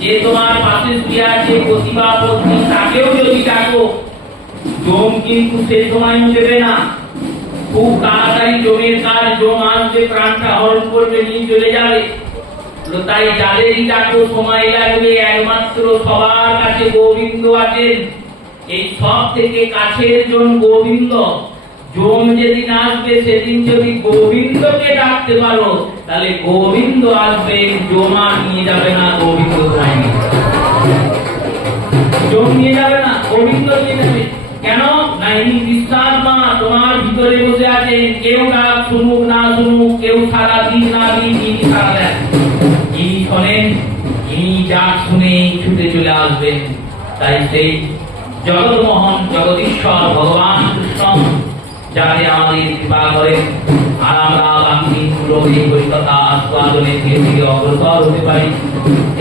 যে তোমার পাশে শুয়ে আছে প্রতিভা পত্নী, তাকেও যদি ডাকো, জম কিন্তু সে সময় দেবে না। খুব তাড়াতাড়ি জমের কাজ, জম আসবে, প্রাণটা হরণ করবে, নিয়ে চলে যাবে। তাই যাদেরই ডাকো সময় লাগবে, একমাত্র সবার কাছে গোবিন্দ আছেন। এই সব থেকে কাছের জন গোবিন্দ। জম যেদিন আসবে সেদিন যদি গোবিন্দকে ডাকতে পারো তাহলে গোবিন্দ আসবেন, জম আর নিয়ে যাবে না, গোবিন্দ তোমায় নিয়ে যাবে। জম নিয়ে যাবে না, গোবিন্দ নিয়ে যাবে। কেন না, ইনি বিশ্বাস মা তোমার ভিতরে বসে আছেন। কেউ ডাক শুনুক না শুনুক, কেউ সারা দিন না দিন, ইনি সারা দেন। ইনি শোনেন, ইনি ডাক শুনে ছুটে চলে আসবেন। তাই সেই জগৎমোহন জগদীশ্বর ভগবান কৃষ্ণ যাতে আমাদের কৃপা করেন আর আমরা বাকি লোকে কৈকতা আস্বাদনে থেকে অগ্রসর হতে পারি,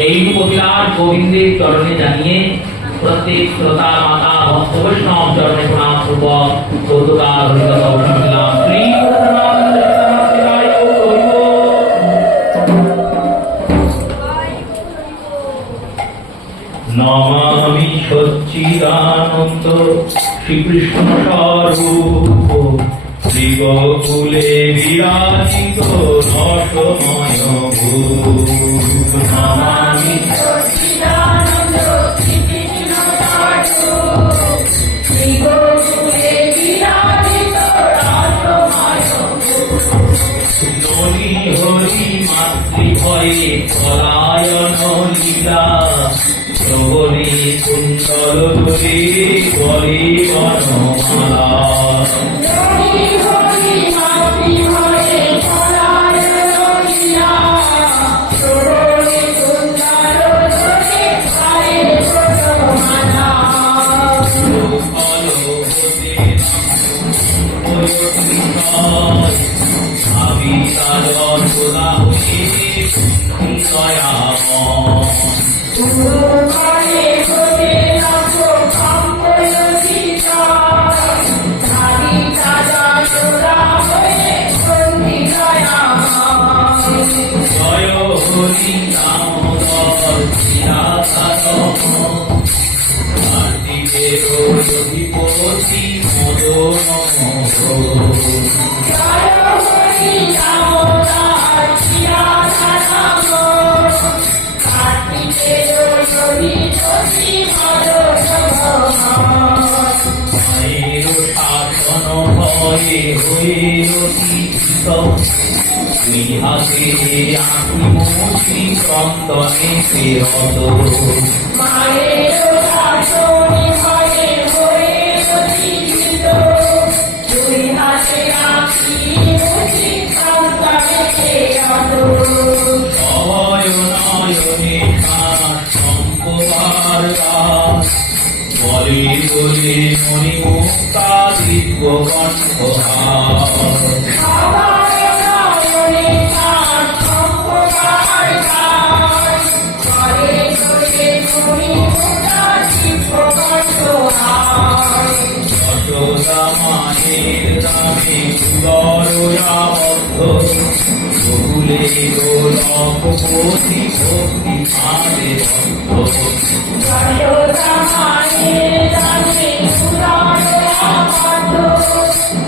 এই কবিরাজ গোবিন্দের চরণে জানিয়ে প্রত্যেক শ্রোতা মাতা ভক্ত বৈষ্ণব চরণে প্রণাম পূর্বক কৌতুকার হরিকথা শুনলাম। শ্রী নমামি সচ্চিদানন্দ শ্রীকৃষ্ণ স্বরূপ, শ্রীগোকুলে বিরাজিত রসময় ভূপ। নমামি সচ্চিদানন্দ শ্রীকৃষ্ণ স্বরূপ, শ্রীগোকুলে বিরাজিত রসময় ভূপ। ননি হরি মাতৃভয়ে পলায়ন লীলা, শ্রবণে কুণ্ডল ধরে বলে বনমালা। হরি হরি মাতৃভয়ে পলায়ন লীলা, শ্রবণে কুণ্ডল ধরে বলে বনমালা। আমি তার অর্থনা হয়ে দয়াময়। গুরুঘরে হতে লাগো কম্পয়সিতা, ধারি দাদা তোরা হয়ে বন্দি দয়াময়। জয় হরি দামোদর শিরাধর, কার্তিকের অধিপতি মদন মোহন। জয় হরি দামোদর শিরাধর, কার্তিকের অধিপতি মদন মোহন। মায়ের শাসন ভয়ে হয়ে অতীত, দুই হাতে আঁকি মুছি চন্দনে ফেরত। মায়ের শাসনে ভয়ে হয়ে অতীত, দুই হাতে আঁকি মুছি চন্দনে ফেরত। অভয় নয়নে সম্পবার দাস, বলে বলে মণি মুক্তা দিব্য কণ্ঠহার। সবাই নয়নে তার সম্পদার দাস, ঘরে ঘরে তুমি মুক্তা দিব্য কণ্ঠহার। যশোদা মায়ের দামে উদরয়াবদ্ধ, বকুলে গোলকপতি ভক্তি মাদের অর্থ। যশোদা মায়ের দানে উদরয়াবদ্ধ,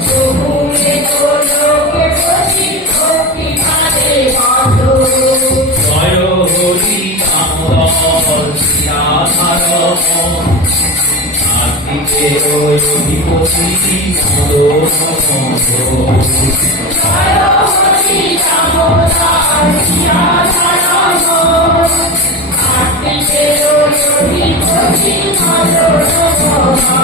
বকুলে গোলকপতি ভক্তি মাদের অর্থ। জয় হরি দামোদর শিরাধর, কার্তিকের অধিপতি মদন মোহন। জয় হরি দামোদর শিরাধর, কার্তিকের অধিপতি মদন মোহন।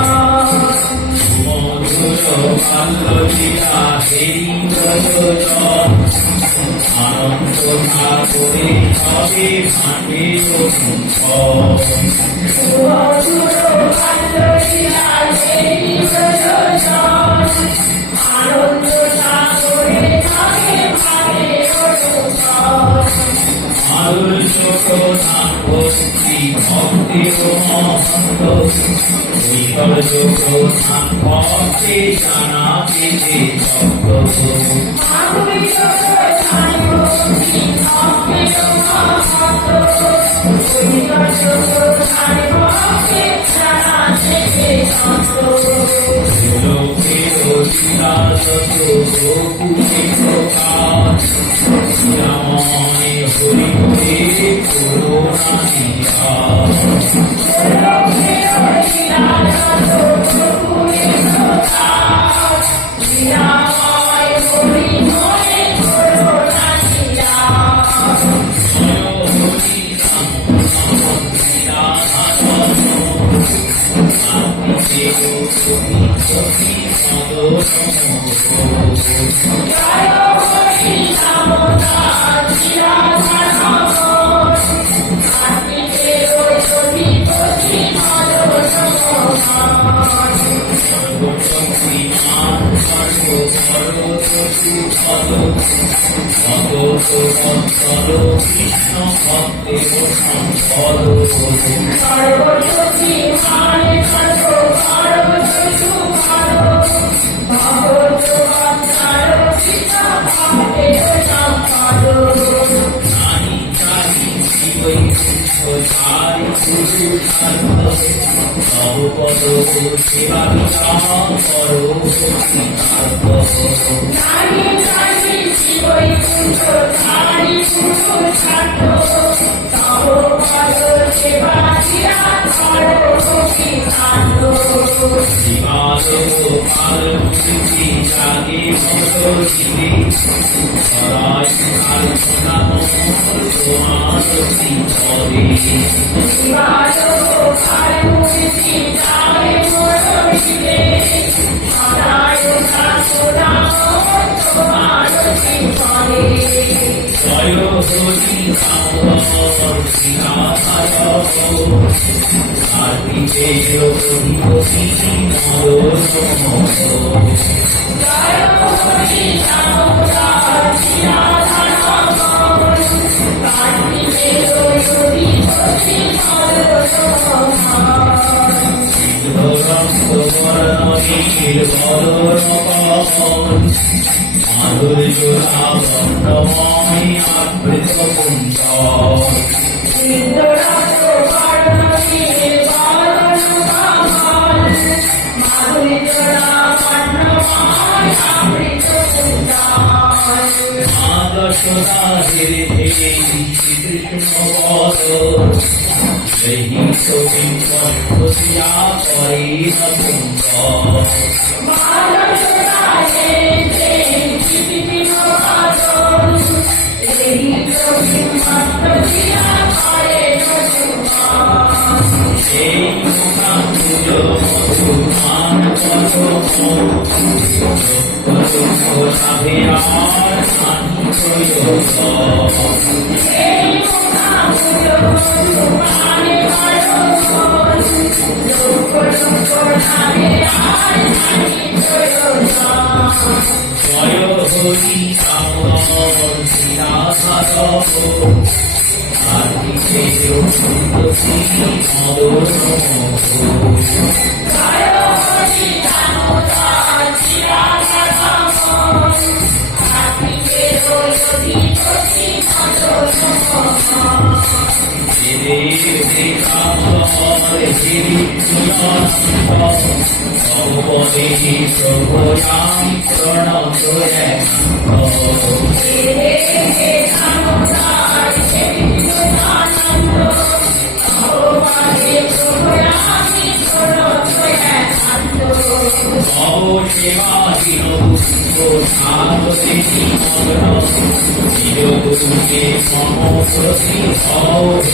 মধুর কাল্লীলা হেইন্দ্রজন, আনন্দ ঠাকুরে সবে ভাঙে সুমধুর কাল্লীলা হেইন্দ্রজন, আনন্দ সাগরে ভাগে ভাগে অনুভব। আদর্শ প্রধান ভক্তি ভক্তির মহন্ত, ঐশ্বর্য প্রধান ভক্তি জানা পেতে শব্দ। আদর্শ প্রধান ভক্তি ভক্তির মহন্ত, ঐশ্বর্য প্রধান ভক্তি জানা পেতে শব্দ। লোকের অধিকার যত গোকুলে প্রকাশ রামনে হরি হরে করুণা নিবাস কৃষ্ণ ভক্তের সম্পদ নানি চারি শিবৈ নবপদ সেবা বিবাহ করো জাগে মধুরে সরাই আলোচনা তোমার পদে জয় হরি কার্তিকেয় অধিপতি Hare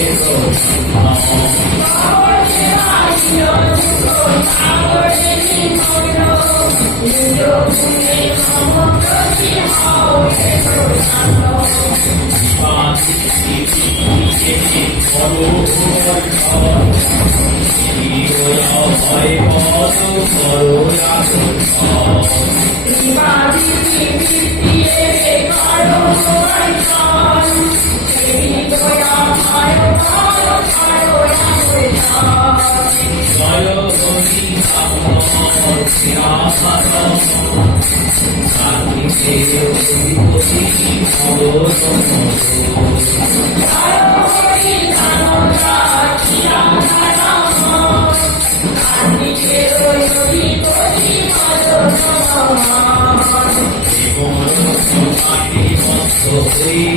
হয়ে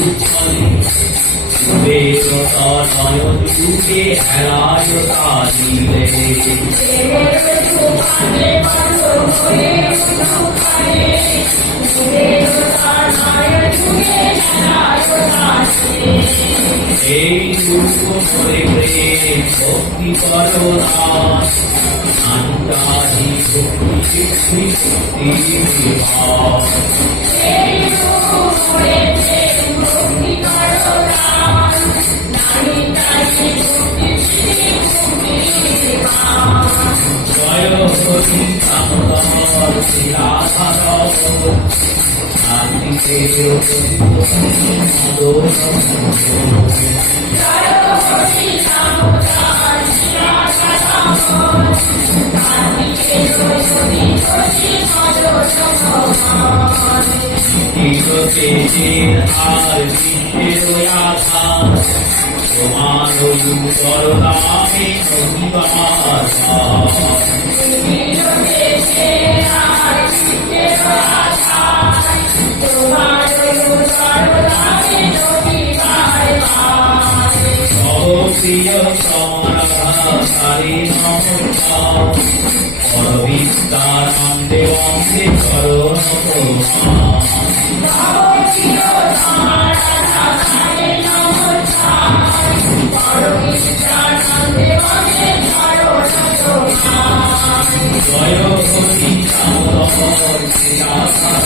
উৎপলে বেদতা নয়ন যুগে হেরায় কালিলে এই রূপ করে প্রেম ভক্তি করোনা আন্তাহি ভক্তি সিদ্ধি বিভাগ জয় হরি সামর শিলাধর শান্তিতে আর বিশ্বের আশা তোমার করদামে অভিবাদ প্রিয় সমাধারি নমস্কার পরবিস্তারান্তে বন্দে করো জয় হরি রাধা